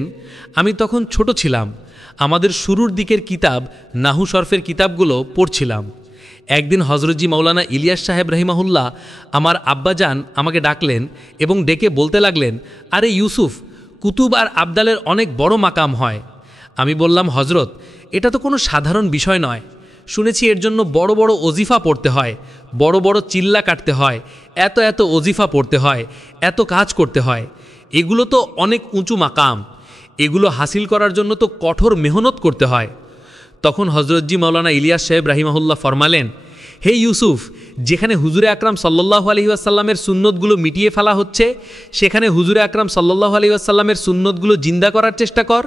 আমি তখন ছোট ছিলাম, আমাদের শুরুর দিকের কিতাব নাহু শরফের কিতাবগুলো পড়ছিলাম। একদিন হজরতজি মাওলানা ইলিয়াস সাহেব রাহিমাহুল্লাহ আমার আব্বাজান আমাকে ডাকলেন এবং ডেকে বলতে লাগলেন, আরে ইউসুফ, কুতুব আর আবদালের অনেক বড় মাকাম হয়। আমি বললাম, হজরত, এটা তো কোনো সাধারণ বিষয় নয়। শুনেছি এর জন্য বড় বড় ওজিফা পড়তে হয়, বড় বড় চিল্লা কাটতে হয়, এত এত ওজিফা পড়তে হয়, এত কাজ করতে হয়। এগুলো তো অনেক উঁচু মাকাম, এগুলো হাসিল করার জন্য তো কঠোর মেহনত করতে হয়। তখন হজরতজি মাওলানা ইলিয়াস সাহেব রাহিমাহুল্লাহ ফরমালেন, হে ইউসুফ, যেখানে হুজুরে আকরাম সাল্লাল্লাহু আলাইহি ওয়াসাল্লামের সুন্নতগুলো মিটিয়ে ফেলা হচ্ছে, সেখানে হুজুরে আকরাম সাল্লাল্লাহু আলাইহি ওয়াসাল্লামের সুন্নতগুলো জিন্দা করার চেষ্টা কর,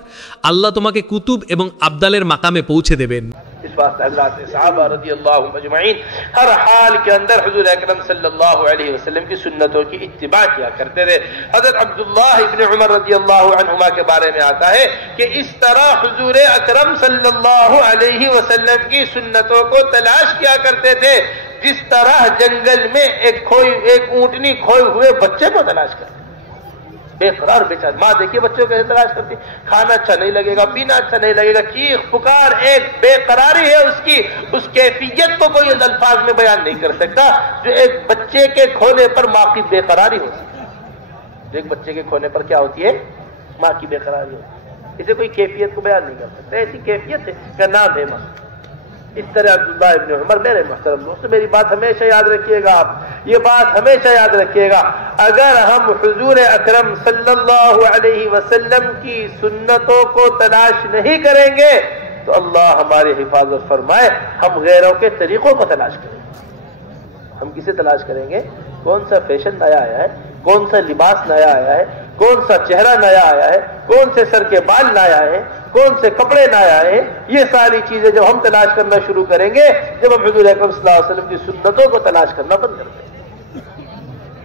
আল্লাহ তোমাকে কুতুব এবং আবদালের মাকামে পৌঁছে দেবেন। इस वास्ते हज़रात सहाबा रज़ियल्लाहु अजमईन हर हाल के अंदर हुजूर अकरम सल्लल्लाहु अलैहि वसल्लम की सुन्नतों की इत्तिबा किया करते थे। हज़रत अब्दुल्लाह इब्न उमर रज़ियल्लाहु अन्हुमा के बारे में आता है कि इस तरह हुजूर अकरम सल्लल्लाहु अलैहि वसल्लम की सुन्नतों को तलाश किया करते थे जिस तरह जंगल में एक ऊँटनी खोए हुए बच्चे को तलाश करते। बेकरार बेचारी माँ देखिए बच्चों को कैसे तलाश करती, खाना अच्छा नहीं लगेगा, पीना अच्छा नहीं लगेगा, चीख पुकार, एक बेकरारी है उसकी, उस कैफियत को कोई अल्फाज में बयान नहीं कर सकता जो एक बच्चे के खोने पर माँ की बेकरारी होती है। जो एक बच्चे के खोने पर क्या होती है? माँ की बेकरारी होती है। इसे कोई कैफियत को बयान नहीं कर सकता, ऐसी कैफियत है का नाम है माँ। इस तरह अब्दुल्लाह इब्न उमर, मेरे मुहतरम दोस्त, मेरी बात हमेशा याद रखिएगा आप, ये बात हमेशा याद रखिएगा, अगर हम हुजूर अकरम सल्लल्लाहु अलैहि वसल्लम की सुन्नतों को तलाश नहीं करेंगे तो अल्लाह हमारी हिफाजत फरमाए, हम गैरों के तरीकों को तलाश करेंगे। हम किसे तलाश करेंगे? कौन सा फैशन नया आया है, कौन सा लिबास नया आया है, कौन सा चेहरा नया आया है, कौन से सर के बाल नया है, कौन से कपड़े नया है। ये सारी चीजें जब हम तलाश करना शुरू करेंगे, जब हम हुजूर अकरम सल्लल्लाहु अलैहि वसल्लम की सुन्नतों को तलाश करना बंद कर देंगे।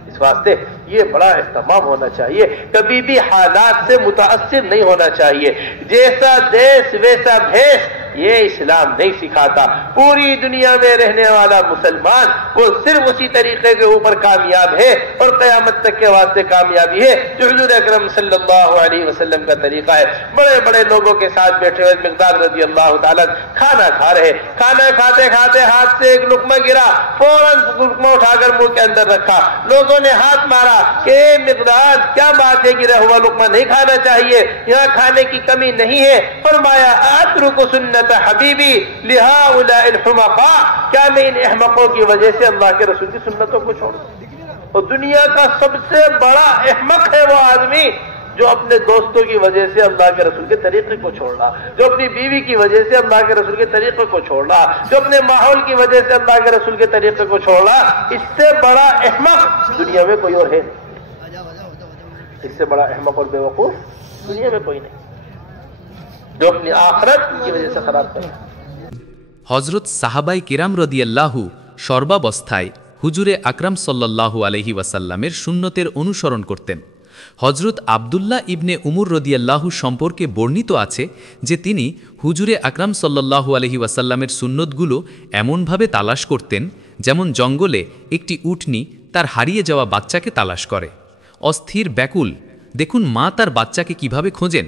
इस वास्ते ये बड़ा एहतमाम होना चाहिए, कभी भी हालात से मुताअस्सिर नहीं होना चाहिए। जैसा देश वैसा भेष, ये इस्लाम नहीं सिखाता। पूरी दुनिया में रहने वाला मुसलमान वो सिर्फ उसी तरीके के ऊपर कामयाब है और क़यामत तक के वास्ते कामयाबी है जो हुजूर अकरम सल्लल्लाहु अलैहि वसल्लम का तरीका है। बड़े बड़े लोगों के साथ बैठे हुए मिक़दाद रज़ियल्लाहु ताला खाना खा रहे, खाना खाते खाते हाथ से एक लुक़मा गिरा, फौरन लुक़मा उठाकर मुंह के अंदर रखा। लोगों ने हाथ मारा कि मिक़दाद, क्या बात है, गिरा हुआ लुक़मा नहीं खाना चाहिए, यहाँ खाने की कमी नहीं है। फरमाया, अतरुकु सुन्नत हबीबी लिहाउलाइल हुमक़ा, क्या मैं इन अहमकों की वजह से अल्लाह के रसूल की सुन्नतों को छोड़ दूं? और दुनिया का सबसे बड़ा अहमक है वो आदमी जो अपने दोस्तों की वजह से अल्लाह के रसूल के तरीके को छोड़ रहा, जो अपनी बीवी की वजह से अल्लाह के रसूल के तरीके को छोड़ रहा, जो अपने माहौल की वजह से अल्लाह के रसूल के तरीके को छोड़ रहा, इससे बड़ा अहमक दुनिया में कोई और है नहीं। इससे बड़ा अहमक और बेवकूफ दुनिया में कोई नहीं जो अपनी आखिरत की वजह से खराब करे। হজরত সাহাবাই কিরাম রদিয়াল্লাহু সর্বাবস্থায় হুজুরে আকরাম সাল্লাল্লাহু আলাইহি ওয়াসাল্লামের সুন্নতের অনুসরণ করতেন। হজরত আবদুল্লাহ ইবনে উমর রদিয়াল্লাহু সম্পর্কে বর্ণিত আছে যে তিনি হুজুরে আকরাম সাল্লাল্লাহু আলাইহি ওয়াসাল্লামের সুন্নতগুলো এমনভাবে তালাশ করতেন যেমন জঙ্গলে একটি উটনি তার হারিয়ে যাওয়া বাচ্চাকে তালাশ করে। অস্থির ব্যাকুল, দেখুন মা তার বাচ্চাকে কিভাবে খোঁজেন।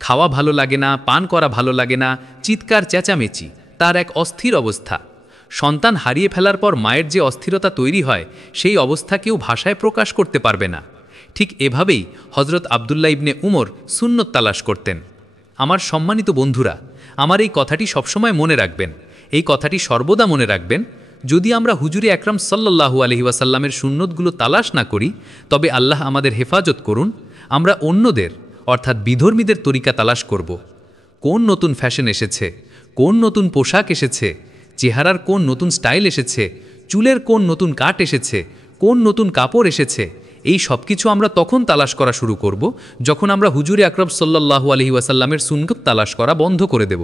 খাওয়া ভালো লাগে না, পান করা ভালো লাগে না, চিৎকার চেঁচামেচি, তার এক অস্থির অবস্থা। সন্তান হারিয়ে ফেলার পর মায়ের যে অস্থিরতা তৈরি হয় সেই অবস্থা কেউ ভাষায় প্রকাশ করতে পারবে না। ঠিক এভাবেই হজরত আবদুল্লাহ ইবনে উমর সুন্নত তালাশ করতেন। আমার সম্মানিত বন্ধুরা, আমার এই কথাটি সবসময় মনে রাখবেন, এই কথাটি সর্বদা মনে রাখবেন। যদি আমরা হুজুরে আকরাম সাল্লাল্লাহু আলাইহি ওয়াসাল্লামের সুন্নতগুলো তালাশ না করি তবে আল্লাহ আমাদের হেফাজত করুন, আমরা অন্যদের অর্থাৎ বিধর্মীদের তরিকা তালাশ করব। কোন নতুন ফ্যাশন এসেছে, কোন নতুন পোশাক এসেছে, চেহারার কোন নতুন স্টাইল এসেছে, চুলের কোন নতুন কাট এসেছে, কোন নতুন কাপড় এসেছে, এই সব কিছু আমরা তখন তালাশ করা শুরু করব যখন আমরা হুজুরে আকরাম সাল্লাল্লাহু আলাইহি ওয়াসাল্লামের সুন্নত তালাশ করা বন্ধ করে দেব।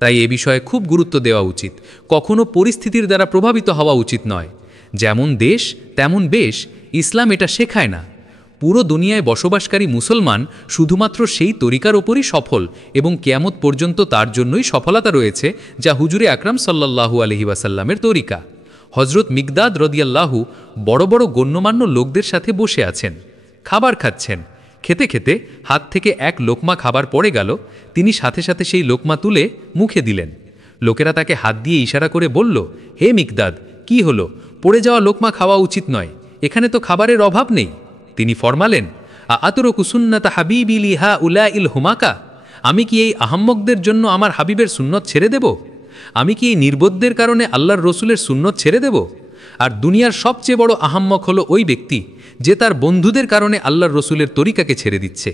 তাই এ বিষয়ে খুব গুরুত্ব দেওয়া উচিত, কখনো পরিস্থিতির দ্বারা প্রভাবিত হওয়া উচিত নয়। যেমন দেশ তেমন বেশ, ইসলাম এটা শেখায় না। পুরো দুনিয়ায় বসবাসকারী মুসলমান শুধুমাত্র সেই তরিকার ওপরই সফল এবং কিয়ামত পর্যন্ত তার জন্যই সফলতা রয়েছে যা হুজুরে আকরাম সাল্লাল্লাহু আলাইহি ওয়াসাল্লামের তরিকা। হজরত মিকদাদ রদিয়াল্লাহু বড় বড় গণ্যমান্য লোকদের সাথে বসে আছেন, খাবার খাচ্ছেন। খেতে খেতে হাত থেকে এক লোকমা খাবার পড়ে গেল, তিনি সাথে সাথে সেই লোকমা তুলে মুখে দিলেন। লোকেরা তাকে হাত দিয়ে ইশারা করে বলল, হে মিকদাদ, কি হলো? পড়ে যাওয়া লোকমা খাওয়া উচিত নয়, এখানে তো খাবারের অভাব নেই। তিনি ফরমালেন, আতরকু সুন্নাতা হাবিবি লিহা উলাইল হুমাকা, আমি কি এই আহাম্মকদের জন্য আমার হাবিবের সুন্নত ছেড়ে দেব? আমি কি এই নির্বোধদের কারণে আল্লাহর রসুলের সুন্নত ছেড়ে দেব? আর দুনিয়ার সবচেয়ে বড় আহাম্মক হলো ওই ব্যক্তি যে তার বন্ধুদের কারণে আল্লাহর রসুলের তরিকাকে ছেড়ে দিচ্ছে,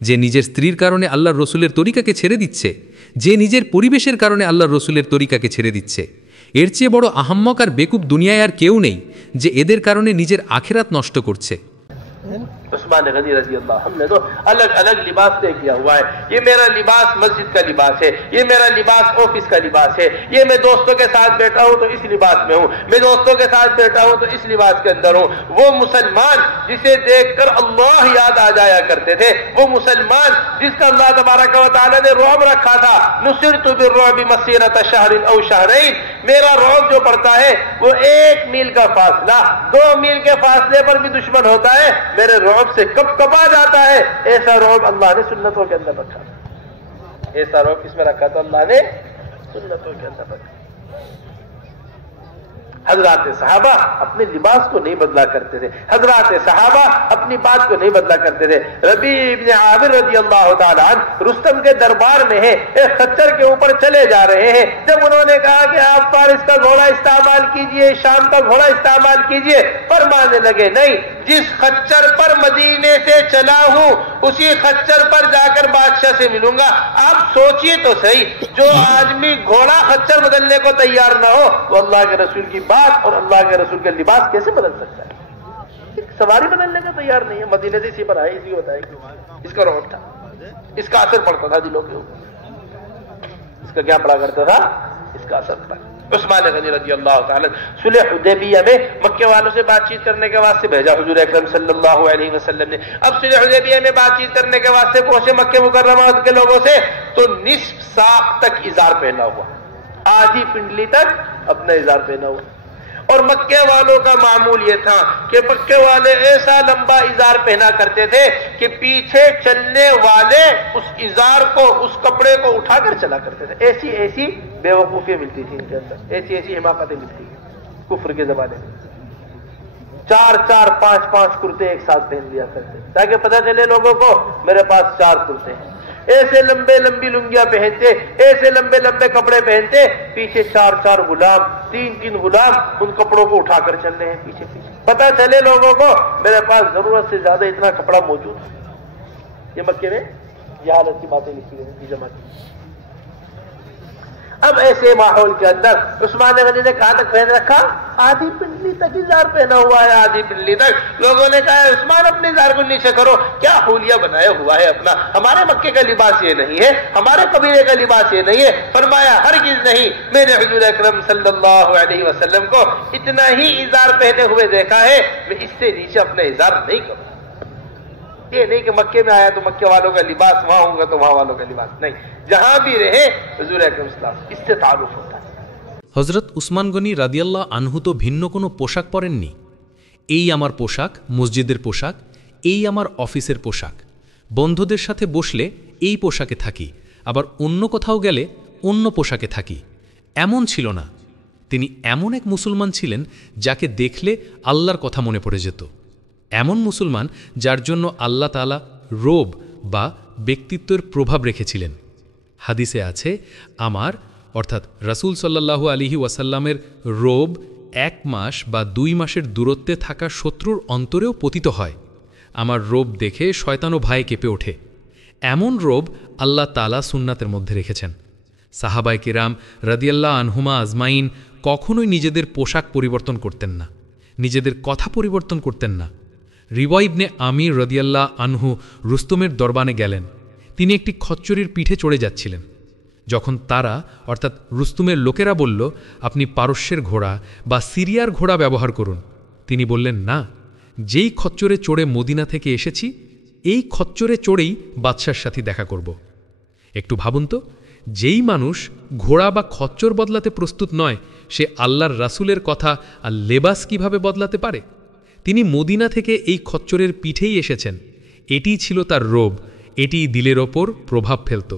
যে নিজের স্ত্রীর কারণে আল্লাহর রসুলের তরিকাকে ছেড়ে দিচ্ছে, যে নিজের পরিবেশের কারণে আল্লাহর রসুলের তরিকাকে ছেড়ে দিচ্ছে। এর চেয়ে বড় আহাম্মক আর বেকুব দুনিয়ায় আর কেউ নেই যে এদের কারণে নিজের আখিরাত নষ্ট করছে। उस्मान गनी रजी अल्लाह, हमने तो अलग अलग लिबास तय किया हुआ है। ये मेरा लिबास मस्जिद का लिबास है, ये मेरा लिबास ऑफिस का लिबास है, ये मैं दोस्तों के साथ बैठा हूँ तो इस लिबास में हूँ, मैं दोस्तों के साथ बैठा हूँ तो इस लिबास के अंदर हूँ। वो मुसलमान जिसे देखकर अल्लाह याद आ जाया करते थे, वो मुसलमान जिसका अल्लाह तबारक व तआला ने रौब रखा था, नुसिरतु बिर्रुअबि मसीरत शहरिन औ शहरैन, मेरा रौब जो पड़ता है वो 1 मील का फासला 2 मील के फासले पर भी दुश्मन होता है, मेरे रौब से कब कपा जाता है। ऐसा रौब अल्लाह ने सुन्नतों के अंदर रखा था, ऐसा रौब इसमें रखा था अल्लाह ने सुन्नतों के अंदर रखा। हजरात सहाबा अपने लिबास को नहीं बदला करते थे, हजरात सहाबा अपनी बात को नहीं बदला करते थे। रबी इब्ने आमिर रदियल्लाहु ताला अन्हु रुस्तम के दरबार में है, एक खच्चर के ऊपर चले जा रहे हैं। जब उन्होंने कहा कि आप फारिस का घोड़ा इस्तेमाल कीजिए, शाम का घोड़ा इस्तेमाल कीजिए, फरमाने लगे नहीं, जिस खच्चर पर मदीने से चला हूं उसी खच्चर पर जाकर बादशाह से मिलूंगा। आप सोचिए तो सही, जो आदमी घोड़ा खच्चर बदलने को तैयार ना हो वो अल्लाह के रसूल की बात और अल्लाह के रसूल के लिबास कैसे बदल सकता है? सवारी बदलने को तैयार नहीं है, मदीने से इसी पर आए, इसी बताएगी। इसका रौब था, इसका असर पड़ता था दिलों के ऊपर, इसका क्या पड़ा करता था? इसका असर पड़ा। उस्मान गनी रज़ियल्लाहु ताला सुलह हुदैबिया में मक्के वालों से बातचीत करने के वास्ते भेजा हुजूर अकरम सल्लल्लाहु अलैहि वसल्लम ने। अब सुलह हुदैबिया में बातचीत करने के वास्ते पहुंचे मक्के मुकर्रमा के लोगों से, तो निस्फ साक तक इजार पहना हुआ, आधी पिंडली तक अपना इजार पहना हुआ। और मक्के वालों का मामूल ये था कि मक्के वाले ऐसा लंबा इजार पहना करते थे कि पीछे चलने वाले उस इजार को, उस कपड़े को उठाकर चला करते थे। ऐसी ऐसी बेवकूफियां मिलती थी इनके अंदर, ऐसी ऐसी हिमाकतें मिलती थी कुफ्र के जमाने में। 4-4, 5-5 कुर्ते एक साथ पहन लिया करते ताकि पता चले लोगों को मेरे पास 4 कुर्ते हैं। ऐसे लंबे लंबी लुंगियां पहनते, ऐसे लंबे लंबे कपड़े पहनते, पीछे 4-4 गुलाम, 3-3 गुलाम उन कपड़ों को उठाकर चल रहे हैं पीछे पीछे, पता चले लोगों को मेरे पास जरूरत से ज्यादा इतना कपड़ा मौजूद है। ये मक्के में ये हालत की बातें लिखी गई थी जमा की। अब ऐसे माहौल के अंदर उस्मान गनी ने कहां तक पहन रखा? आधी पिंडली तक इजार पहना हुआ है, आधी पिंडली तक। लोगों ने कहा उस्मान अपने इजार को नीचे करो, क्या हुलिया बनाया हुआ है अपना, हमारे मक्के का लिबास ये नहीं है, हमारे कबीले का लिबास ये नहीं है। फरमाया हरगिज नहीं, मैंने हुजूर अकरम सल्लल्लाहु अलैहि वसल्लम को इतना ही इजार पहने हुए देखा है, मैं इससे नीचे अपना इजार नहीं करूं। ये नहीं कि मक्के में आया तो मक्के वालों का लिबास, वहां होगा तो वहां वालों का लिबास, नहीं, जहां भी रहे हुजूर अकरम सल्लल्लाहु अलैहि वसल्लम इससे ताल्लुक होता है। হজরত উসমান গনি রাদিয়াল্লাহ আনহু তো ভিন্ন কোনো পোশাক পরেননি। এই আমার পোশাক, মসজিদের পোশাক, এই আমার অফিসের পোশাক, বন্ধুদের সাথে বসলে এই পোশাকে থাকি, আবার অন্য কোথাও গেলে অন্য পোশাকে থাকি, এমন ছিল না। তিনি এমন এক মুসলমান ছিলেন যাকে দেখলে আল্লাহর কথা মনে পড়ে যেত, এমন মুসলমান যার জন্য আল্লাহ তাআলা রোব বা ব্যক্তিত্বের প্রভাব রেখেছিলেন। হাদিসে আছে, আমার অর্থাৎ রাসূল সাল্লাল্লাহু আলাইহি ওয়াসাল্লামের রোব 1 মাস বা 2 মাসের দূরত্বে থাকা শত্রুর অন্তরেও পতিত হয়। আমার রোব দেখে শয়তানও ভয়ে কেঁপে ওঠে। এমন রোব আল্লাহ তাআলা সুন্নাতের মধ্যে রেখেছেন। সাহাবায়ে কেরাম রাদিয়াল্লাহু আনহুমা আজমাইন কখনোই নিজেদের পোশাক পরিবর্তন করতেন না, নিজেদের কথা পরিবর্তন করতেন না। রিওয়া ইবনে আমির রাদিয়াল্লাহু আনহু রুস্তমের দরবারে গেলেন। তিনি একটি খচ্চরের পিঠে চড়ে যাচ্ছিলেন। যখন তারা অর্থাৎ রুস্তমের লোকেরা বলল, আপনি পারস্যের ঘোড়া বা সিরিয়ার ঘোড়া ব্যবহার করুন, তিনি বললেন, না, যেই খচ্চরে চড়ে মদিনা থেকে এসেছি এই খচ্চরে চড়েই বাদশার সাথে দেখা করব। একটু ভাবুন তো, যেই মানুষ ঘোড়া বা খচ্চর বদলাতে প্রস্তুত নয় সে আল্লাহর রাসূলের কথা আর লেবাস কিভাবে বদলাতে পারে? তিনি মদিনা থেকে এই খচ্চরের পিঠেই এসেছেন। এটিই ছিল তার রোব, এটিই দিলের ওপর প্রভাব ফেলত।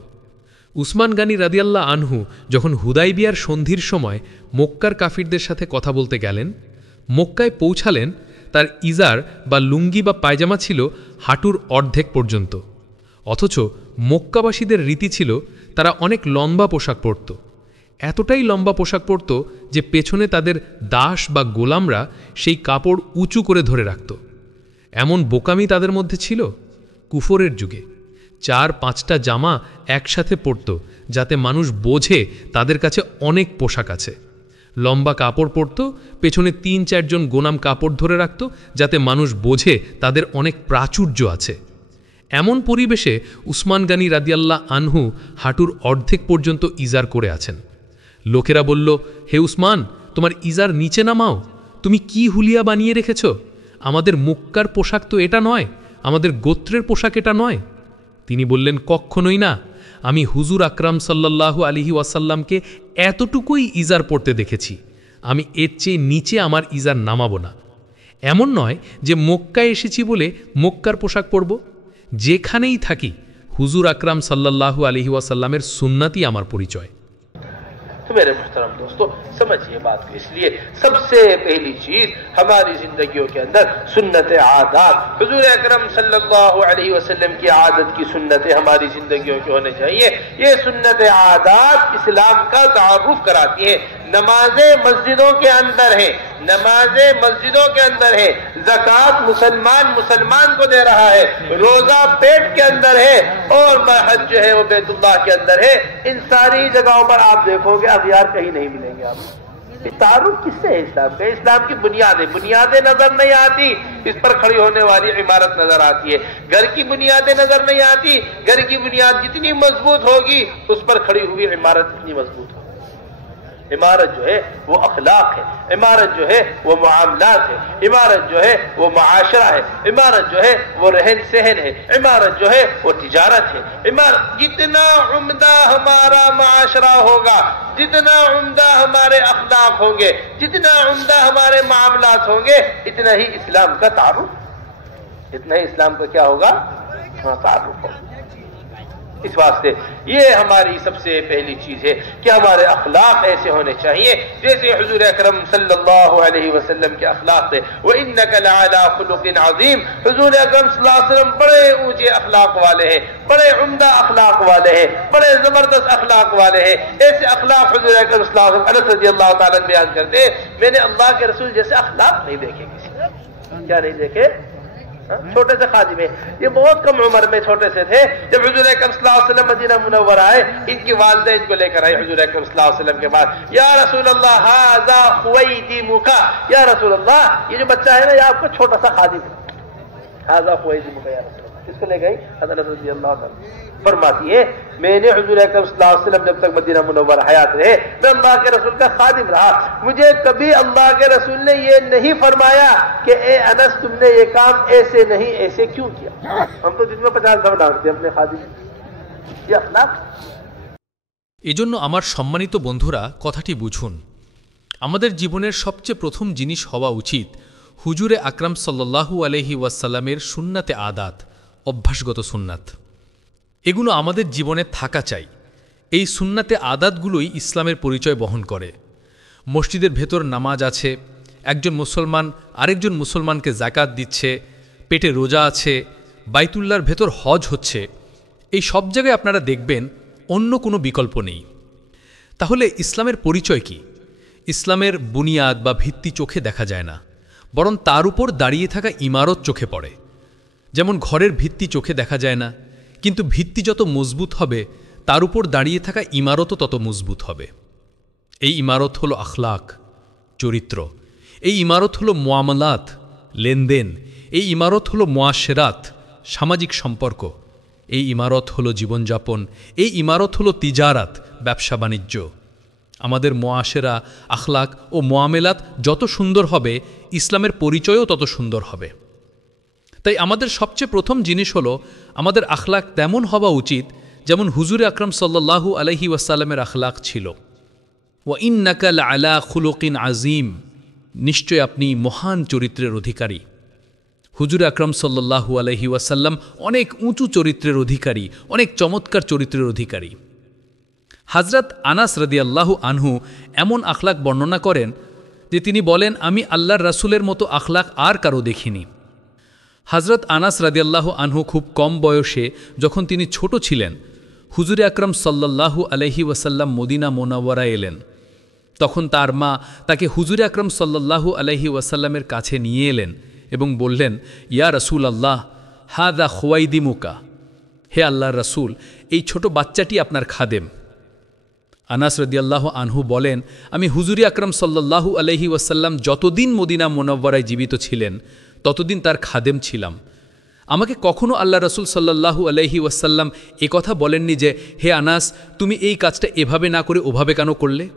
উসমান গানী রাদিয়াল্লাহু আনহু যখন হুদাইবিয়ার সন্ধির সময় মক্কার কাফিরদের সাথে কথা বলতে গেলেন, মক্কায় পৌঁছালেন, তার ইজার বা লুঙ্গি বা পায়জামা ছিল হাঁটুর অর্ধেক পর্যন্ত। অথচ মক্কাবাসীদের রীতি ছিল তারা অনেক লম্বা পোশাক পরত। এতটাই লম্বা পোশাক পরত যে পেছনে তাদের দাস বা গোলামরা সেই কাপড় উঁচু করে ধরে রাখত। এমন বোকামি তাদের মধ্যে ছিল। কুফরের যুগে 4-5টা জামা একসাথে পরত যাতে মানুষ বোঝে তাদের কাছে অনেক পোশাক আছে। লম্বা কাপড় পরত, পেছনে 3-4 জন গোলাম কাপড় ধরে রাখত যাতে মানুষ বোঝে তাদের অনেক প্রাচুর্য আছে। এমন পরিবেশে উসমান গানী রাদিয়াল্লাহু আনহু হাঁটুর অর্ধেক পর্যন্ত ইজার করে আছেন। লোকেরা বলল, হে উসমান, তোমার ইজার নিচে নামাও, তুমি কি হুলিয়া বানিয়ে রেখেছ? আমাদের মক্কার পোশাক তো এটা নয়, আমাদের গোত্রের পোশাক এটা নয়। তিনি বললেন, কখনোই না, আমি হুজুর আকরাম সাল্লাল্লাহু আলাইহি ওয়াসাল্লামকে এতটুকুই ইজার পড়তে দেখেছি, আমি এর চেয়ে নিচে আমার ইজার নামাবো না। এমন নয় যে মক্কায় এসেছি বলে মক্কার পোশাক পরব। যেখানেই থাকি হুজুর আকরাম সাল্লাল্লাহু আলাইহি ওয়াসাল্লামের সুন্নতই আমার পরিচয়। तो मेरे मुहतरम दोस्तों, समझिए बात को। इसलिए सबसे पहली चीज हमारी जिंदगियों के अंदर सुन्नत आदात, हुजूर अकरम सल्लल्लाहु अलैहि वसल्लम की आदत की सुन्नतें हमारी जिंदगियों की होने चाहिए। ये सुन्नत आदात इस्लाम का तारुफ कराती है। नमाजें मस्जिदों के अंदर है, नमाजें मस्जिदों के अंदर है, ज़कात मुसलमान को दे रहा है, रोजा पेट के अंदर है, और हज जो है वो बैतुल्लाह के अंदर है। इन सारी जगहों पर आप देखोगे अगयार कहीं नहीं मिलेंगे आपको। तारुफ किससे है इस्लाम का? इस्लाम की बुनियादें नजर नहीं आती, इस पर खड़ी होने वाली इमारत नजर आती है। घर की बुनियादें नजर नहीं आती, घर की बुनियाद जितनी मजबूत होगी उस पर खड़ी हुई इमारत इतनी मजबूत होगी। इमारत जो है वो अखलाक है, इमारत जो है वो मुआमलात है, इमारत जो है वो मुआशरा है, इमारत जो है वो रहन सहन है, इमारत जो है वो तिजारत है। इमारत जितना उम्दा हमारा मुआशरा होगा, जितना उम्दा हमारे अखलाक होंगे, जितना उम्दा हमारे मामलात होंगे, इतना ही इस्लाम का तारुफ, इतना ही इस्लाम का क्या होगा? तारुफ होगा। इस वास्ते ये हमारी सबसे पहली चीज है कि हमारे अखलाक ऐसे होने चाहिए जैसे हुजूर अकरम सल्लल्लाहु अलैहि वसल्लम के अखलाक थे। व इन्नका लअला खुलुकिन अज़ीम, हुजूर अकरम सल्लल्लाहु अलैहि वसल्लम बड़े ऊंचे अखलाक वाले हैं, बड़े उम्दा अखलाक वाले हैं, बड़े जबरदस्त अखलाक वाले हैं। ऐसे अखलाक हुजूर अकरम सल्लल्लाहु अलैहि वसल्लम अनस रज़ियल्लाहु ताला बयान करते हैं, मैंने अल्लाह के रसूल जैसे अखलाक नहीं देखे किसी। क्या नहीं देखे? छोटे से खादिम है, ये बहुत कम उम्र में छोटे से थे। जब हुजूर अकरम सल्लल्लाहु अलैहि वसल्लम मदीना मुनव्वरा आए, इनकी वालिदा इनको लेकर आई हुजूर अकरम सल्लल्लाहु अलैहि वसल्लम के पास। या रसूल अल्लाह, हाज़ा खुवैदिमुका, या रसूल अल्लाह, ये जो बच्चा है ना, ये आपका छोटा सा खादिम है। हाज़ा खुवैदिमुका या रसूल अल्लाह, किसको ले गई? हज़रत रज़ियल्लाहु ताला फरमाती है, मैंने हुजूर अकरम सल्लल्लाहु अलैहि वसल्लम जब तक मदीना मुनव्वरा हयात रहे, मैं अल्लाह के रसूल का खादिम रहा। मुझे कभी अल्लाह के रसूल ने ये नहीं फरमाया कि ए अनस, तुमने ये काम ऐसे नहीं ऐसे क्यों किया। हम तो दिन में 50 दफा डांटते हैं अपने खादिम। ये अखलाक। এজন্য আমার সম্মানিত বন্ধুরা, কথাটি বুঝুন। আমাদের জীবনের সবচেয়ে প্রথম জিনিস হওয়া উচিত হুজুরে আকরাম সাল্লাল্লাহু আলাইহি ওয়াসাল্লামের সুন্নাতে আদাত, অভ্যাসগত সুন্নাত। এগুলো আমাদের জীবনে থাকা চাই। এই সুন্নাতে আদাতগুলোই ইসলামের পরিচয় বহন করে। মসজিদের ভেতর নামাজ আছে, একজন মুসলমান আরেকজন মুসলমানকে যাকাত দিচ্ছে, পেটে রোজা আছে, বাইতুল্লাহর ভেতর হজ হচ্ছে, এই সব জায়গায় আপনারা দেখবেন অন্য কোনো বিকল্প নেই। তাহলে ইসলামের পরিচয় কি? ইসলামের বুনিয়াদ বা ভিত্তি চোখে দেখা যায় না, বরং তার উপর দাঁড়িয়ে থাকা ইমারত চোখে পড়ে। যেমন ঘরের ভিত্তি চোখে দেখা যায় না, কিন্তু ভিত্তি যত মজবুত হবে তার উপর দাঁড়িয়ে থাকা ইমারতও তত মজবুত হবে। এই ইমারত হলো আখলাক, চরিত্র। এই ইমারত হলো মুআমালাত, লেনদেন। এই ইমারত হলো মুআশেরাত, সামাজিক সম্পর্ক। এই ইমারত হলো জীবনযাপন। এই ইমারত হলো তিজারাত, ব্যবসা বাণিজ্য। আমাদের মুআশেরা, আখলাক ও মুআমেলাত যত সুন্দর হবে, ইসলামের পরিচয়ও তত সুন্দর হবে। তাই আমাদের সবচেয়ে প্রথম জিনিস হলো আমাদের আখলাক তেমন হওয়া উচিত যেমন হুজুরে আকরাম সাল্লাল্লাহু আলাইহি ওয়াসাল্লামের আখলাক ছিল। ওয়া ইন্নাকা লাআলা খুলুকিন আজিম, নিশ্চয় আপনি মহান চরিত্রের অধিকারী। হুজুরে আকরাম সাল্লাল্লাহু আলাইহি ওয়াসাল্লাম অনেক উঁচু চরিত্রের অধিকারী, অনেক চমৎকার চরিত্রের অধিকারী। হযরত আনাস রাদিয়াল্লাহু আনহু এমন আখলাক বর্ণনা করেন যে তিনি বলেন, আমি আল্লাহর রাসূলের মতো আখলাক আর কারো দেখিনি। হযরত আনাস রাদিয়াল্লাহু আনহু খুব কম বয়সে যখন তিনি ছোট ছিলেন, হুজুরে আকরাম সাল্লাল্লাহু আলাইহি ওয়াসাল্লাম মদিনা মুনাওয়ারায় এলেন। তখন তার মা তাকে হুজুরে আকরাম সাল্লাল্লাহু আলাইহি ওয়াসাল্লামের কাছে নিয়ে এলেন এবং বললেন, ইয়া রাসূলাল্লাহ, হাযা খুওয়াইদিমুকা, হে আল্লাহর রাসূল, এই ছোট বাচ্চাটি আপনার খাদেম। আনাস রাদিয়াল্লাহু আনহু বলেন, আমি হুজুরে আকরাম সাল্লাল্লাহু আলাইহি ওয়াসাল্লাম যতদিন মদিনা মুনাওয়ারায় জীবিত ছিলেন ততদিন তার খাদেম ছিলাম। আমাকে কখনো আল্লাহ রাসূল সাল্লাল্লাহু আলাইহি ওয়াসাল্লাম এ কথা বলেননি যে, হে আনাস, তুমি এই কাজটা এভাবে না করে ওভাবে কেন করলে?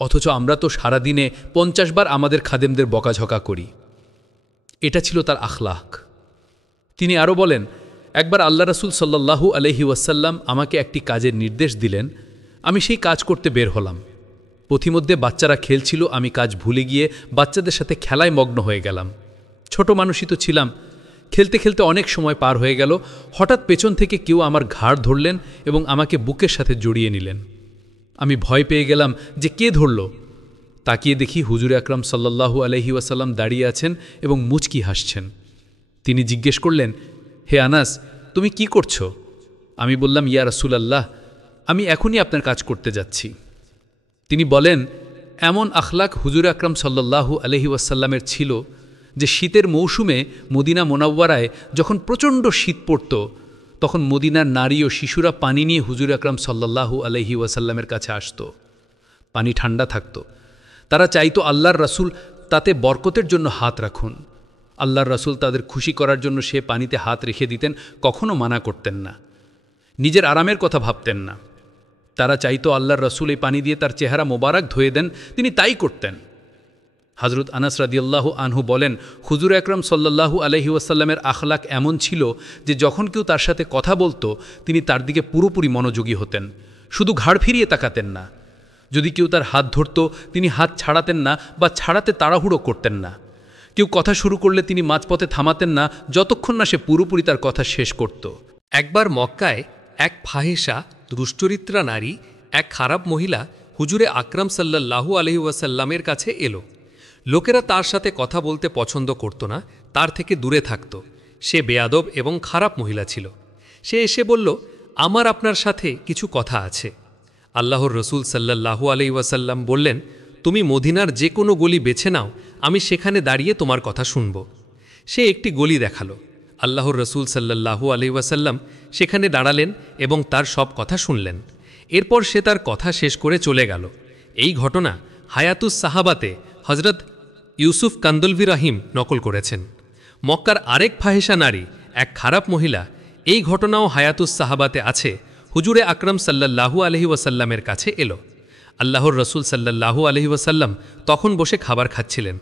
অথচ আমরা তো সারাদিনে 50 বার আমাদের খাদেমদের বকাঝকা করি। এটা ছিল তার আখলাক। তিনি আরও বলেন, একবার আল্লাহ রাসূল সাল্লাল্লাহু আলাইহি ওয়াসাল্লাম আমাকে একটি কাজের নির্দেশ দিলেন। আমি সেই কাজ করতে বের হলাম। পথিমধ্যে বাচ্চারা খেলছিল, আমি কাজ ভুলে গিয়ে বাচ্চাদের সাথে খেলায় মগ্ন হয়ে গেলাম। ছোট মানুষই তো ছিলাম। খেলতে খেলতে অনেক সময় পার হয়ে গেল। হঠাৎ পেছন থেকে কেউ আমার ঘাড় ধরলেন এবং আমাকে বুকের সাথে জড়িয়ে নিলেন। আমি ভয় পেয়ে গেলাম যে কে ধরল। তাকিয়ে দেখি হুজুরে আকরাম সাল্লাল্লাহু আলাইহি ওয়াসাল্লাম দাঁড়িয়ে আছেন এবং মুচকি হাসছেন। তিনি জিজ্ঞেস করলেন, হে আনাস, তুমি কি করছো? আমি বললাম, ইয়া রাসূলাল্লাহ, আমি এখনই আপনার কাজ করতে যাচ্ছি। তিনি বলেন, এমন আখলাক হুজুরে আকরাম সাল্লাল্লাহু আলাইহি ওয়াসাল্লামের ছিল যে শীতের মৌসুমে মদিনা মুনাওয়ারায় যখন প্রচণ্ড শীত পড়ত, তখন মদিনার নারী ও শিশুরা পানি নিয়ে হুজুরে আকরাম সাল্লাল্লাহু আলাইহি ওয়াসাল্লামের কাছে আসত। পানি ঠান্ডা থাকত। তারা চাইতো আল্লাহর রাসূল তাতে বরকতের জন্য হাত রাখুন। আল্লাহর রাসূল তাদের খুশি করার জন্য সে পানিতে হাত রেখে দিতেন, কখনো মানা করতেন না। নিজের আরামের কথা ভাবতেন না। তারা চাইতো আল্লাহর রাসূল এই পানি দিয়ে তার চেহারা মোবারক ধুয়ে দেন, তিনি তাই করতেন। হযরত আনাস রাদিয়াল্লাহু আনহু বলেন, হুজুর আকরাম সাল্লাল্লাহু আলাইহি ওয়াসাল্লামের আখলাক এমন ছিল যে যখন কেউ তার সাথে কথা বলতো তিনি তার দিকে পুরোপুরি মনোযোগী হতেন, শুধু ঘাড় ফিরিয়ে তাকাতেন না। যদি কেউ তার হাত ধরত তিনি হাত ছাড়াতেন না বা ছাড়াতে তাড়াহুড়ো করতেন না। কেউ কথা শুরু করলে তিনি মাঝপথে থামাতেন না যতক্ষণ না সে পুরোপুরি তার কথা শেষ করত। একবার মক্কায় এক ফাহিশা দুশ্চরিত্রা নারী, এক খারাপ মহিলা হুজুরে আকরাম সাল্লাল্লাহু আলাইহি ওয়াসাল্লামের কাছে এলো। লোকেরা তার সাথে কথা বলতে পছন্দ করত না, তার থেকে দূরে থাকত। সে বেয়াদব এবং খারাপ মহিলা ছিল। সে এসে বলল, আমার আপনার সাথে কিছু কথা আছে। আল্লাহর রসুল সাল্লাল্লাহু আলাইহি ওয়াসাল্লাম বললেন, তুমি মদিনার যে কোনো গলি বেছে নাও, আমি সেখানে দাঁড়িয়ে তোমার কথা শুনব। সে একটি গলি দেখালো। আল্লাহর রসুল সাল্লাল্লাহু আলাইহি ওয়াসাল্লাম সেখানে দাঁড়ালেন এবং তার সব কথা শুনলেন। এরপর সে তার কথা শেষ করে চলে গেল। এই ঘটনা হায়াতুস সাহাবাতে হজরত ইউসুফ কান্দলভি রাহিম নকল করেছেন। মক্কার আরেক ফাহিশা নারী, এক খারাপ মহিলা, এই ঘটনাও হায়াতুস সাহাবাতে আছে। হুজুরে আকরাম সাল্লাল্লাহু আলাইহি ওয়াসাল্লামের কাছে এলো। আল্লাহর রসুল সাল্লাল্লাহু আলাইহি ওয়াসাল্লাম তখন বসে খাবার খাচ্ছিলেন।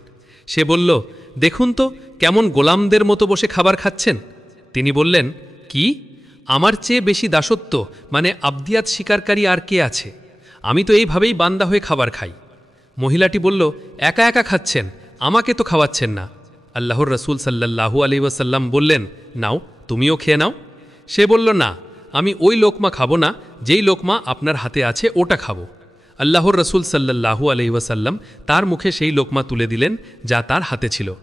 সে বলল, দেখুন তো কেমন গোলামদের মতো বসে খাবার খাচ্ছেন। তিনি বললেন, কি? আমার চেয়ে বেশি দাসত্ব মানে আবদিয়াত স্বীকারকারী আর কে আছে? আমি তো এইভাবেই বান্দা হয়ে খাবার খাই। মহিলাটি বলল, একা একা খাচ্ছেন, আমাকে তো খাওয়াচ্ছেন না। আল্লাহর রসুল সাল্লাল্লাহু আলাইহি ওয়াসাল্লাম বললেন, নাও, তুমিও খেয়ে নাও। সে বলল, না, আমি ওই লোকমা খাবো না, যেই লোকমা আপনার হাতে আছে ওটা খাবো। আল্লাহর রসুল সাল্লাল্লাহু আলাইহি ওয়াসাল্লাম তার মুখে সেই লোকমা তুলে দিলেন যা তার হাতে ছিল।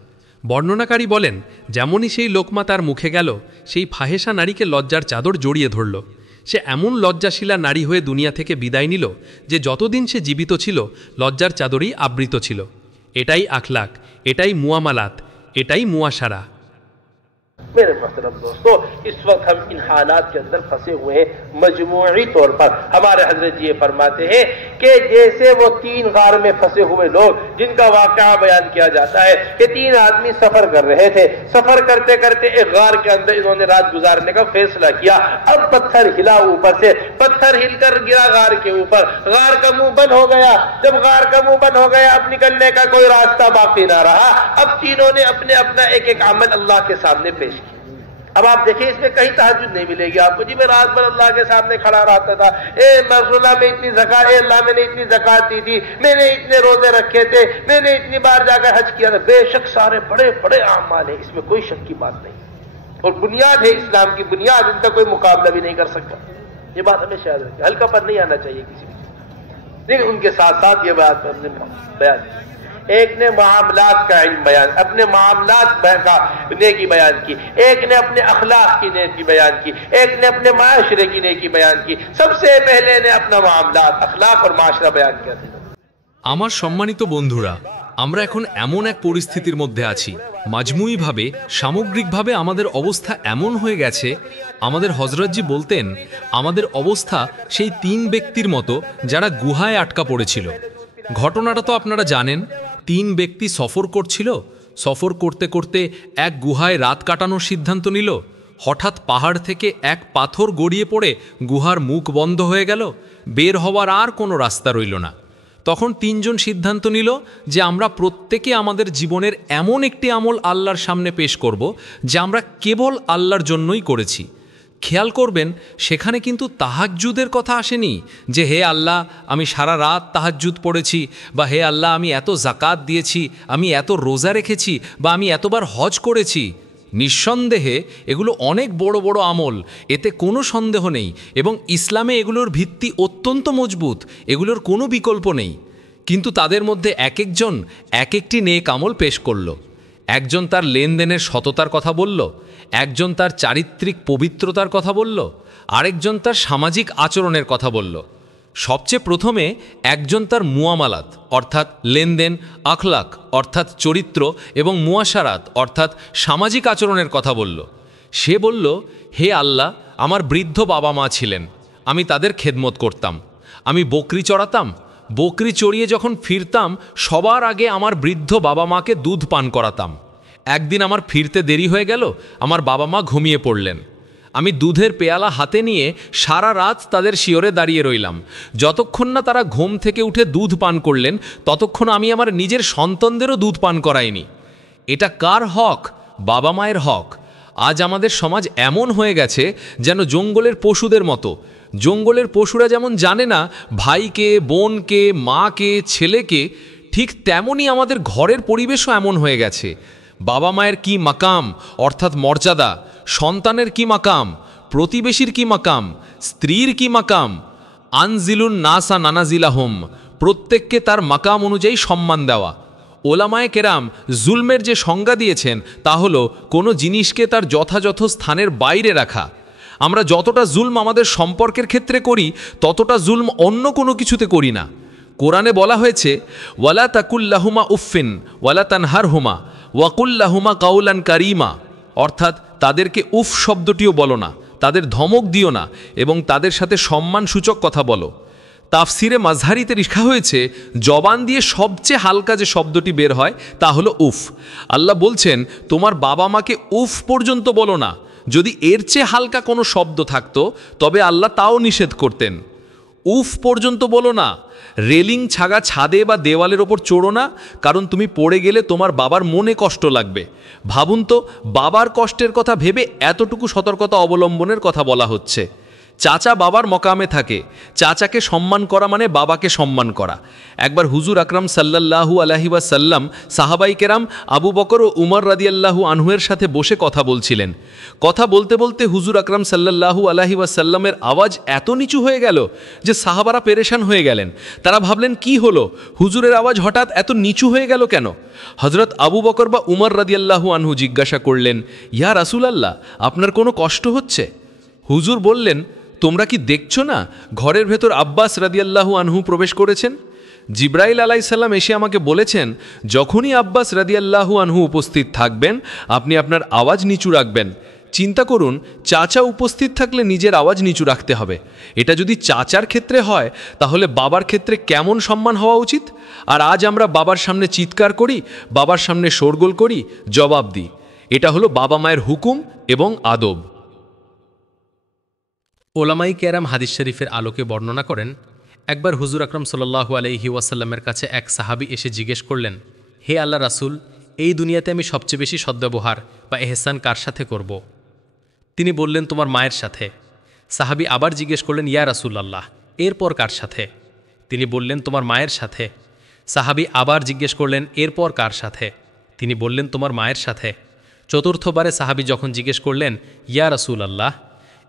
বর্ণনাকারী বলেন, যেমনই সেই লোকমা তার মুখে গেল, সেই ফাহেসা নারীকে লজ্জার চাদর জড়িয়ে ধরল। সে এমন লজ্জাশীলা নারী হয়ে দুনিয়া থেকে বিদায় নিল যে যতদিন সে জীবিত ছিল লজ্জার চাদরেই আবৃত ছিল। এটাই আখলাক, এটাই মুআমালাত, এটাই মুআশারা। मेरे मोहतरम दोस्तों, इस वक्त हम इन हालात के अंदर फंसे हुए हैं। मजमूई तौर पर हमारे हजरत जी फरमाते हैं कि जैसे वो 3 गार में फंसे हुए लोग जिनका वाकया बयान किया जाता है कि 3 आदमी सफर कर रहे थे, सफर करते करते एक गार के अंदर इन्होंने रात गुजारने का फैसला किया। अब पत्थर हिला, ऊपर से पत्थर हिलकर गिरा गार के ऊपर, गार का मुंह बंद हो गया। जब गार का मुंह बंद हो गया, अब निकलने का कोई रास्ता बाकी ना रहा। अब तीनों ने अपने अपना एक एक अमल अल्लाह के सामने पेश किया। अब आप देखिए, इसमें कहीं तहज्जुद नहीं मिलेगी आपको। जी मैं रात भर अल्लाह के सामने खड़ा रहता था, मरसुल्ला में इतनी ज़कात, अल्लाह मैंने इतनी ज़कात दी थी, मैंने इतने रोजे रखे थे, मैंने इतनी बार जाकर हज किया था। बेशक सारे बड़े बड़े अमाल है, इसमें कोई शक की बात नहीं, और बुनियाद है इस्लाम की बुनियाद, इनका कोई मुकाबला भी नहीं कर सकता। ये बात हमें शायद रखिए, हल्का पर नहीं आना चाहिए किसी भी। लेकिन उनके साथ साथ ये बात हमने बयान, एक ने मामलात का इल्म बयान, अपने मामलात का नेकी बयान की, एक ने अपने अखलाक की नेकी बयान की, एक ने अपने माशरे की नेकी बयान की। सबसे पहले ने अपना मामलात, अखलाक और माशरा बयान किया था। আমার সম্মানিত বন্ধুরা, আমরা এখন এমন এক পরিস্থিতির মধ্যে আছি, মাজমুইভাবে সামগ্রিকভাবে আমাদের অবস্থা এমন হয়ে গেছে। আমাদের হযরতজি বলতেন আমাদের অবস্থা সেই 3 ব্যক্তির মতো যারা গুহায় আটকা পড়েছিল। ঘটনাটা তো আপনারা জানেন। 3 ব্যক্তি সফর করছিল, সফর করতে করতে এক গুহায় রাত কাটানোর সিদ্ধান্ত নিল। হঠাৎ পাহাড় থেকে এক পাথর গড়িয়ে পড়ে গুহার মুখ বন্ধ হয়ে গেল, বের হওয়ার আর কোনো রাস্তা রইল না। তখন 3 জন সিদ্ধান্ত নিল যে আমরা প্রত্যেকে আমাদের জীবনের এমন একটি আমল আল্লাহর সামনে পেশ করব যে আমরা কেবল আল্লাহর জন্যই করেছি। খেয়াল করবেন, সেখানে কিন্তু তাহাজ্জুদের কথা আসেনি যে হে আল্লাহ আমি সারা রাত তাহাজ্জুদ পড়েছি, বা হে আল্লাহ আমি এত জাকাত দিয়েছি, আমি এত রোজা রেখেছি, বা আমি এতবার হজ করেছি। নিঃসন্দেহে এগুলো অনেক বড় বড় আমল, এতে কোনো সন্দেহ নেই, এবং ইসলামে এগুলোর ভিত্তি অত্যন্ত মজবুত, এগুলোর কোনো বিকল্প নেই। কিন্তু তাদের মধ্যে এক একজন এক একটি নেক আমল পেশ করল। একজন তার লেনদেনের সততার কথা বলল, একজন তার চারিত্রিক পবিত্রতার কথা বলল, আরেকজন তার সামাজিক আচরণের কথা বলল। সবচেয়ে প্রথমে একজন তার মুয়ামালাত অর্থাৎ লেনদেন, আখলাক অর্থাৎ চরিত্র, এবং মুয়াশারাত অর্থাৎ সামাজিক আচরণের কথা বলল। সে বলল, হে আল্লাহ আমার বৃদ্ধ বাবা মা ছিলেন, আমি তাদের খেদমত করতাম, আমি বকরি চড়াতাম, বকরি চড়িয়ে যখন ফিরতাম সবার আগে আমার বৃদ্ধ বাবা মাকে দুধ পান করাতাম। একদিন আমার ফিরতে দেরি হয়ে গেল, আমার বাবা মা ঘুমিয়ে পড়লেন। আমি দুধের পেয়ালা হাতে নিয়ে সারা রাত তাদের শিয়রে দাঁড়িয়ে রইলাম। যতক্ষণ না তারা ঘুম থেকে উঠে দুধ পান করলেন ততক্ষণ আমি আমার নিজের সন্তানদেরও দুধ পান করাইনি। এটা কার হক? বাবা মায়ের হক। আজ আমাদের সমাজ এমন হয়ে গেছে যেন জঙ্গলের পশুদের মতো। জঙ্গলের পশুরা যেমন জানে না ভাইকে, বোনকে, মাকে, ছেলেকে, ঠিক তেমনই আমাদের ঘরের পরিবেশও এমন হয়ে গেছে। বাবা মায়ের কি মাকাম অর্থাৎ মর্যাদা, সন্তানের কি মাকাম, প্রতিবেশীর কি মাকাম, স্ত্রীর কি মাকাম। আনজিলুন নাসা নানাজিলাহুম, প্রত্যেককে তার মাকাম অনুযায়ী সম্মান দেওয়া। ওলামায়ে কেরাম জুলমের যে সংজ্ঞা দিয়েছেন তা হলো কোনো জিনিসকে তার যথাযথ স্থানের বাইরে রাখা। আমরা যতটা জুলম আমাদের সম্পর্কের ক্ষেত্রে করি ততটা জুলম অন্য কোনো কিছুতে করি না। কোরআনে বলা হয়েছে ওয়ালা তাকুল্লাহুমা উফফিন ওয়ালা তানহারহুমা ওয়াকুল্লাহুমা কাউলান কারিমা, অর্থাৎ তাদেরকে উফ শব্দটিও বলো না, তাদের ধমক দিও না, এবং তাদের সাথে সম্মানসূচক কথা বলো। তাফসিরে মাজহারিতে লেখা হয়েছে জবান দিয়ে সবচেয়ে হালকা যে শব্দটি বের হয় তা হলো উফ। আল্লাহ বলছেন তোমার বাবা মাকে উফ পর্যন্ত বলো না। যদি এর চেয়ে হালকা কোনো শব্দ থাকতো তবে আল্লাহ তাও নিষেধ করতেন। উফ পর্যন্ত বলো না। রেলিং ছাগা ছাদে বা দেওয়ালের ওপর চড়ো না, কারণ তুমি পড়ে গেলে তোমার বাবার মনে কষ্ট লাগবে। ভাবুন তো, বাবার কষ্টের কথা ভেবে এতটুকু সতর্কতা অবলম্বনের কথা বলা হচ্ছে। চাচা বাবার মকামে থাকে, চাচাকে সম্মান করা মানে বাবাকে সম্মান করা। একবার হুজুর আকরাম সাল্লাল্লাহু আলাইহি ওয়াসাল্লাম সাহাবাই কেরাম আবু বকর ও উমর রাদিয়াল্লাহু আনহুয়ের সাথে বসে কথা বলছিলেন। কথা বলতে বলতে হুজুর আকরাম সাল্লাল্লাহু আলাইহি ওয়াসাল্লামের আওয়াজ এত নিচু হয়ে গেল যে সাহাবারা পেরেশান হয়ে গেলেন। তারা ভাবলেন কি হলো, হুজুরের আওয়াজ হঠাৎ এত নিচু হয়ে গেল কেন? হযরত আবু বকর বা উমর রাদিয়াল্লাহু আনহু জিজ্ঞাসা করলেন, ইয়া রাসূলুল্লাহ আপনার কোনো কষ্ট হচ্ছে? হুজুর বললেন, তোমরা কি দেখছো না ঘরের ভেতর আব্বাস রাদিয়াল্লাহু আনহু প্রবেশ করেছেন? জিব্রাইল আলাইহিসসালাম এসে আমাকে বলেছেন যখনই আব্বাস রাদিয়াল্লাহু আনহু উপস্থিত থাকবেন আপনি আপনার আওয়াজ নিচু রাখবেন। চিন্তা করুন, চাচা উপস্থিত থাকলে নিজের আওয়াজ নিচু রাখতে হবে। এটা যদি চাচার ক্ষেত্রে হয় তাহলে বাবার ক্ষেত্রে কেমন সম্মান হওয়া উচিত? আর আজ আমরা বাবার সামনে চিৎকার করি, বাবার সামনে শোরগোল করি, জবাব দিই। এটা হলো বাবা মায়ের হুকুম এবং আদব। ওলামাই কেরাম হাদিস শরীফের আলোকে বর্ণনা করেন, একবার হুজুর আকরাম সাল্লাল্লাহু আলাইহি ওয়াসাল্লামের কাছে এক সাহাবী এসে জিজ্ঞেস করলেন, হে আল্লাহ রাসূল, এই দুনিয়াতে আমি সবচেয়ে বেশি সদ্ব্যবহার বা এহসান কার সাথে করব? তিনি বললেন, তোমার মায়ের সাথে। সাহাবী আবার জিজ্ঞেস করলেন, ইয়া রাসূলুল্লাহ, এরপর কার সাথে? তিনি বললেন, তোমার মায়ের সাথে। সাহাবী আবার জিজ্ঞেস করলেন, এরপর কার সাথে? তিনি বললেন, তোমার মায়ের সাথে। চতুর্থবারে সাহাবী যখন জিজ্ঞেস করলেন, ইয়া রাসূলুল্লাহ,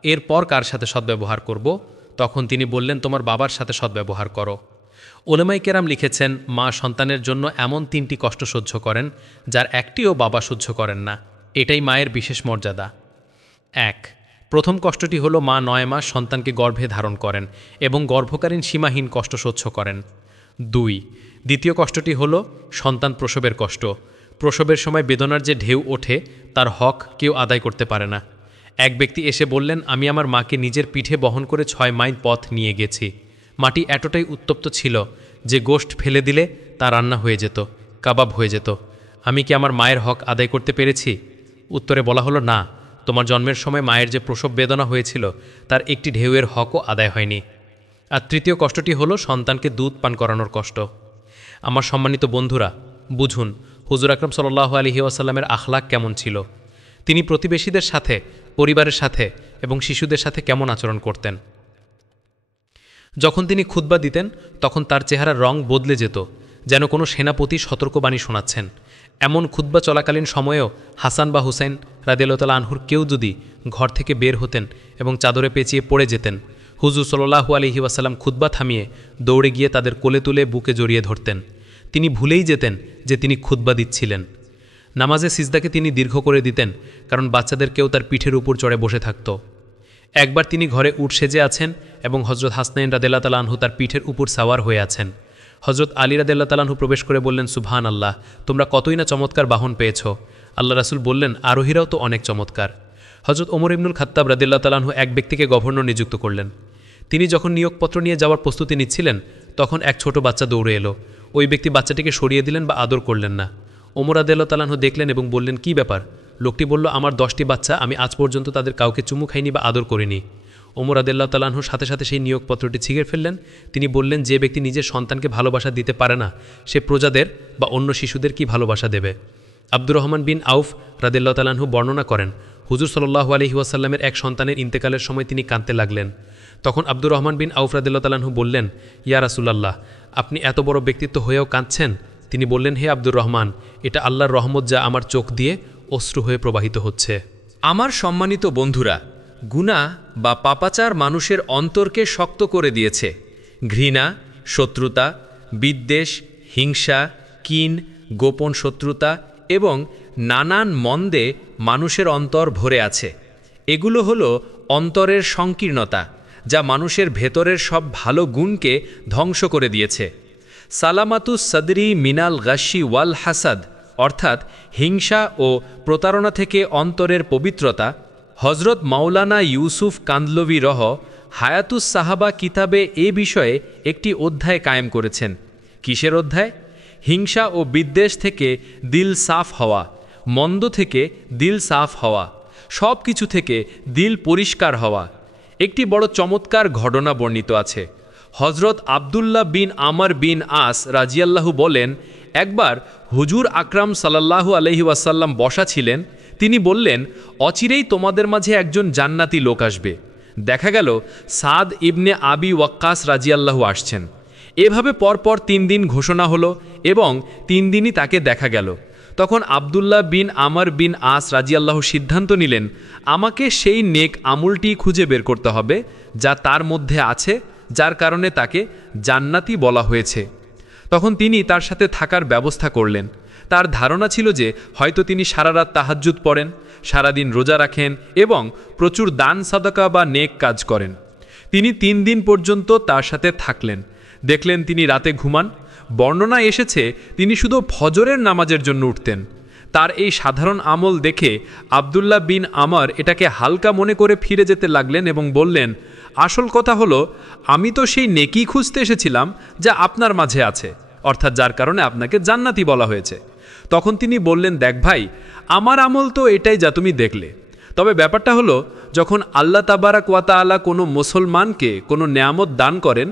এরপর কার সাথে সদ্ব্যবহার করব? তখন তিনি বললেন, তোমার বাবার সাথে সদ্ব্যবহার করো। ওলামাই কেরাম লিখেছেন, মা সন্তানের জন্য এমন 3টি কষ্ট সহ্য করেন যার একটিও বাবা সহ্য করেন না। এটাই মায়ের বিশেষ মর্যাদা। 1. প্রথম কষ্টটি হলো মা 9 মাস সন্তানকে গর্ভে ধারণ করেন এবং গর্ভকালীন সীমাহীন কষ্ট সহ্য করেন। 2. দ্বিতীয় কষ্টটি হলো সন্তান প্রসবের কষ্ট। প্রসবের সময় বেদনার যে ঢেউ ওঠে তার হক কেউ আদায় করতে পারে না। এক ব্যক্তি এসে বললেন, আমি আমার মাকে নিজের পিঠে বহন করে 6 মাইল পথ নিয়ে গেছি। মাটি এতটাই উত্তপ্ত ছিল যে গোশত ফেলে দিলে তা রান্না হয়ে যেত, কাবাব হয়ে যেত। আমি কি আমার মায়ের হক আদায় করতে পেরেছি? উত্তরে বলা হলো, না, তোমার জন্মের সময় মায়ের যে প্রসব বেদনা হয়েছিল তার একটি ঢেউয়ের হকও আদায় হয়নি। আর তৃতীয় কষ্টটি হলো সন্তানকে দুধ পান করানোর কষ্ট। আমার সম্মানিত বন্ধুরা, বুঝুন হুজুর আকরাম সাল্লাল্লাহু আলাইহি ওয়াসাল্লামের আখলাক কেমন ছিল। তিনি প্রতিবেশীদের সাথে, পরিবারের সাথে এবং শিশুদের সাথে কেমন আচরণ করতেন। যখন তিনি খুতবা দিতেন তখন তার চেহারার রং বদলে যেত, যেন কোনো সেনাপতি সতর্কবাণী শোনাচ্ছেন। এমন খুতবা চলাকালীন সময়েও হাসান বা হুসেন রাদিয়াল্লাহু তাআলা আনহুর কেউ যদি ঘর থেকে বের হতেন এবং চাদরে পেঁচিয়ে পড়ে যেতেন, হুজুর সাল্লাল্লাহু আলাইহি ওয়াসাল্লাম খুতবা থামিয়ে দৌড়ে গিয়ে তাদের কোলে তুলে বুকে জড়িয়ে ধরতেন। তিনি ভুলেই যেতেন যে তিনি খুতবা দিচ্ছিলেন। নামাজে সিজদাকে তিনি দীর্ঘ করে দিতেন, কারণ বাচ্চাদের কেউ তার পিঠের উপর চড়ে বসে থাকত। একবার তিনি ঘরে উট সেজে আছেন এবং হজরত হাসনাইন রাদিয়াল্লাহু তাআলা আনহু তার পিঠের উপর সাওয়ার হয়ে আছেন। হজরত আলী রাদিয়াল্লাহু তাআলা আনহু প্রবেশ করে বললেন, সুবহান আল্লাহ, তোমরা কতই না চমৎকার বাহন পেয়েছ। আল্লাহ রাসূল বললেন, আরোহীরাও তো অনেক চমৎকার। হজরত ওমর ইবনুল খাত্তাব রাদিয়াল্লাহু তাআলা আনহু এক ব্যক্তিকে গভর্নর নিযুক্ত করলেন। তিনি যখন নিয়োগপত্র নিয়ে যাওয়ার প্রস্তুতি নিচ্ছিলেন তখন এক ছোট বাচ্চা দৌড়ে এলো। ওই ব্যক্তি বাচ্চাটিকে সরিয়ে দিলেন বা আদর করলেন না। ওমর রাদিয়াল্লাহু তাআলা আনহু দেখলেন এবং বললেন, কি ব্যাপার? লোকটি বলল, আমার 10টি বাচ্চা, আমি আজ পর্যন্ত তাদের কাউকে চুমু খাইনি বা আদর করিনি। ওমর রাদিয়াল্লাহু তাআলা আনহুর সাথে সাথে সেই নিয়োগপত্রটি ছিঁড়ে ফেললেন। তিনি বললেন, যে ব্যক্তি নিজের সন্তানকে ভালোবাসা দিতে পারে না সে প্রজাদের বা অন্য শিশুদের কি ভালোবাসা দেবে? আব্দুর রহমান বিন আউফ রাদিয়াল্লাহু তাআলা আনহু বর্ণনা করেন, হুজুর সাল্লাল্লাহু আলাইহি ওয়াসাল্লামের এক সন্তানের ইন্তেকালের সময় তিনি কাঁদতে লাগলেন। তখন আব্দুর রহমান বিন আউফ রাদিয়াল্লাহু তাআলা আনহু বললেন, ইয়া রাসূলুল্লাহ, আপনি এত বড় ব্যক্তিত্ব হয়েও কাঁদছেন? তিনি বললেন, হে আব্দুর রহমান, এটা আল্লাহর রহমত যা আমার চোখ দিয়ে অশ্রু হয়ে প্রবাহিত হচ্ছে। আমার সম্মানিত বন্ধুরা, গুনাহ বা পাপাচার মানুষের অন্তরকে শক্ত করে দিয়েছে। ঘৃণা, শত্রুতা, বিদ্বেষ, হিংসা, কিন, গোপন শত্রুতা এবং নানান মন্দে মানুষের অন্তর ভরে আছে। এগুলো হলো অন্তরের সংকীর্ণতা, যা মানুষের ভেতরের সব ভালো গুণকে ধ্বংস করে দিয়েছে। সালামাতুস সাদরি মিনাল গাশি ওয়াল হাসাদ, অর্থাৎ হিংসা ও প্রতারণা থেকে অন্তরের পবিত্রতা। হজরত মাওলানা ইউসুফ কান্দলভি রহ হায়াতুস সাহাবা কিতাবে এ বিষয়ে একটি অধ্যায় কায়েম করেছেন। কিসের অধ্যায়? হিংসা ও বিদ্বেষ থেকে দিল সাফ হওয়া, মন্দ থেকে দিল সাফ হওয়া, সব কিছু থেকে দিল পরিষ্কার হওয়া। একটি বড় চমৎকার ঘটনা বর্ণিত আছে। হজরত আবদুল্লাহ বিন আমর বিন আস রাজিয়াল্লাহু বলেন, একবার হুজুর আকরাম সাল্লাল্লাহু আলাইহি ওয়াসাল্লাম বসা ছিলেন। তিনি বললেন, অচিরেই তোমাদের মাঝে একজন জান্নাতি লোক আসবে। দেখা গেল সাদ ইবনে আবি ওয়াক্কাস রাজিয়াল্লাহু আসছেন। এভাবে পরপর 3 দিন ঘোষণা হলো এবং 3 দিনই তাকে দেখা গেল। তখন আবদুল্লাহ বিন আমর বিন আস রাজিয়াল্লাহু সিদ্ধান্ত নিলেন, আমাকে সেই নেক আমলটি খুঁজে বের করতে হবে যা তার মধ্যে আছে, যার কারণে তাকে জান্নাতি বলা হয়েছে। তখন তিনি তার সাথে থাকার ব্যবস্থা করলেন। তার ধারণা ছিল যে হয়তো তিনি সারা রাত তাহাজ্জুদ পড়েন, সারাদিন রোজা রাখেন এবং প্রচুর দান সাদাকা বা নেক কাজ করেন। তিনি 3 দিন পর্যন্ত তার সাথে থাকলেন। দেখলেন তিনি রাতে ঘুমান। বর্ণনা এসেছে তিনি শুধু ফজরের নামাজের জন্য উঠতেন। তার এই সাধারণ আমল দেখে আবদুল্লাহ বিন আমর এটাকে হালকা মনে করে ফিরে যেতে লাগলেন এবং বললেন, আসল কথা হলো আমি তো সেই নেকি খুঁজতে এসেছিলাম যা আপনার মাঝে আছে, অর্থাৎ যার কারণে আপনাকে জান্নাতি বলা হয়েছে। তখন তিনি বললেন, দেখ ভাই, আমার আমল তো এটাই যা তুমি দেখলে, তবে ব্যাপারটা হলো যখন আল্লাহ তাবারাক ওয়া তাআলা কোনো মুসলমানকে কোনো নেয়ামত দান করেন,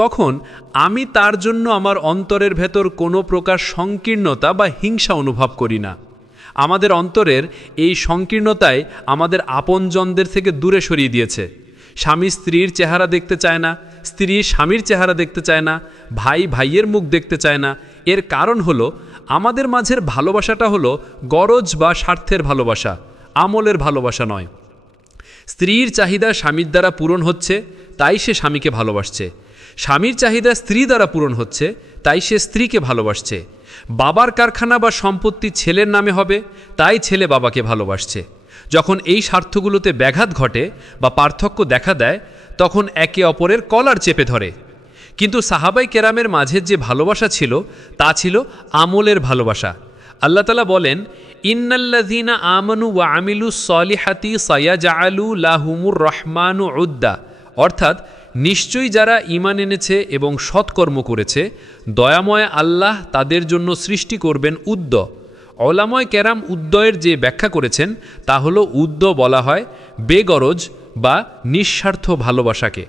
তখন আমি তার জন্য আমার অন্তরের ভেতর কোনো প্রকার সংকীর্ণতা বা হিংসা অনুভব করি না। আমাদের অন্তরের এই সংকীর্ণতায় আমাদের আপনজনদের থেকে দূরে সরিয়ে দিয়েছে। স্বামী স্ত্রীর চেহারা দেখতে চায় না, স্ত্রী স্বামীর চেহারা দেখতে চায় না, ভাই ভাইয়ের মুখ দেখতে চায় না। এর কারণ হলো আমাদের মাঝের ভালোবাসাটা হলো গরজ বা স্বার্থের ভালোবাসা, আমলের ভালোবাসা নয়। স্ত্রীর চাহিদা স্বামীর দ্বারা পূরণ হচ্ছে, তাই সে স্বামীকে ভালোবাসছে। স্বামীর চাহিদা স্ত্রী দ্বারা পূরণ হচ্ছে, তাই সে স্ত্রীকে ভালোবাসছে। বাবার কারখানা বা সম্পত্তি ছেলের নামে হবে, তাই ছেলে বাবাকে ভালোবাসছে। যখন এই স্বার্থগুলোতে ব্যাঘাত ঘটে বা পার্থক্য দেখা দেয়, তখন একে অপরের কলার চেপে ধরে। কিন্তু সাহাবাই কেরামের মাঝে যে ভালোবাসা ছিল তা ছিল আমলের ভালোবাসা। আল্লাহ তাআলা বলেন, ইন্নাল্লাযীনা আমানু ওয়া আমিলুস সলিহাতি সায়াজআলু লাহুমুর রহমানু উদ্দা, অর্থাৎ নিশ্চয়ই যারা ঈমান এনেছে এবং সৎকর্ম করেছে, দয়াময় আল্লাহ তাদের জন্য সৃষ্টি করবেন উদ্দ। ওলামায়ে কেরাম উদ্দয়ের যে ব্যাখ্যা করেছেন তা হলো উদ্দ বলা হয় বেগরজ বা নিঃস্বার্থ ভালোবাসাকে,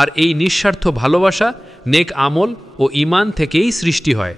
আর এই নিঃস্বার্থ ভালোবাসা নেক আমল ও ঈমান থেকেই সৃষ্টি হয়।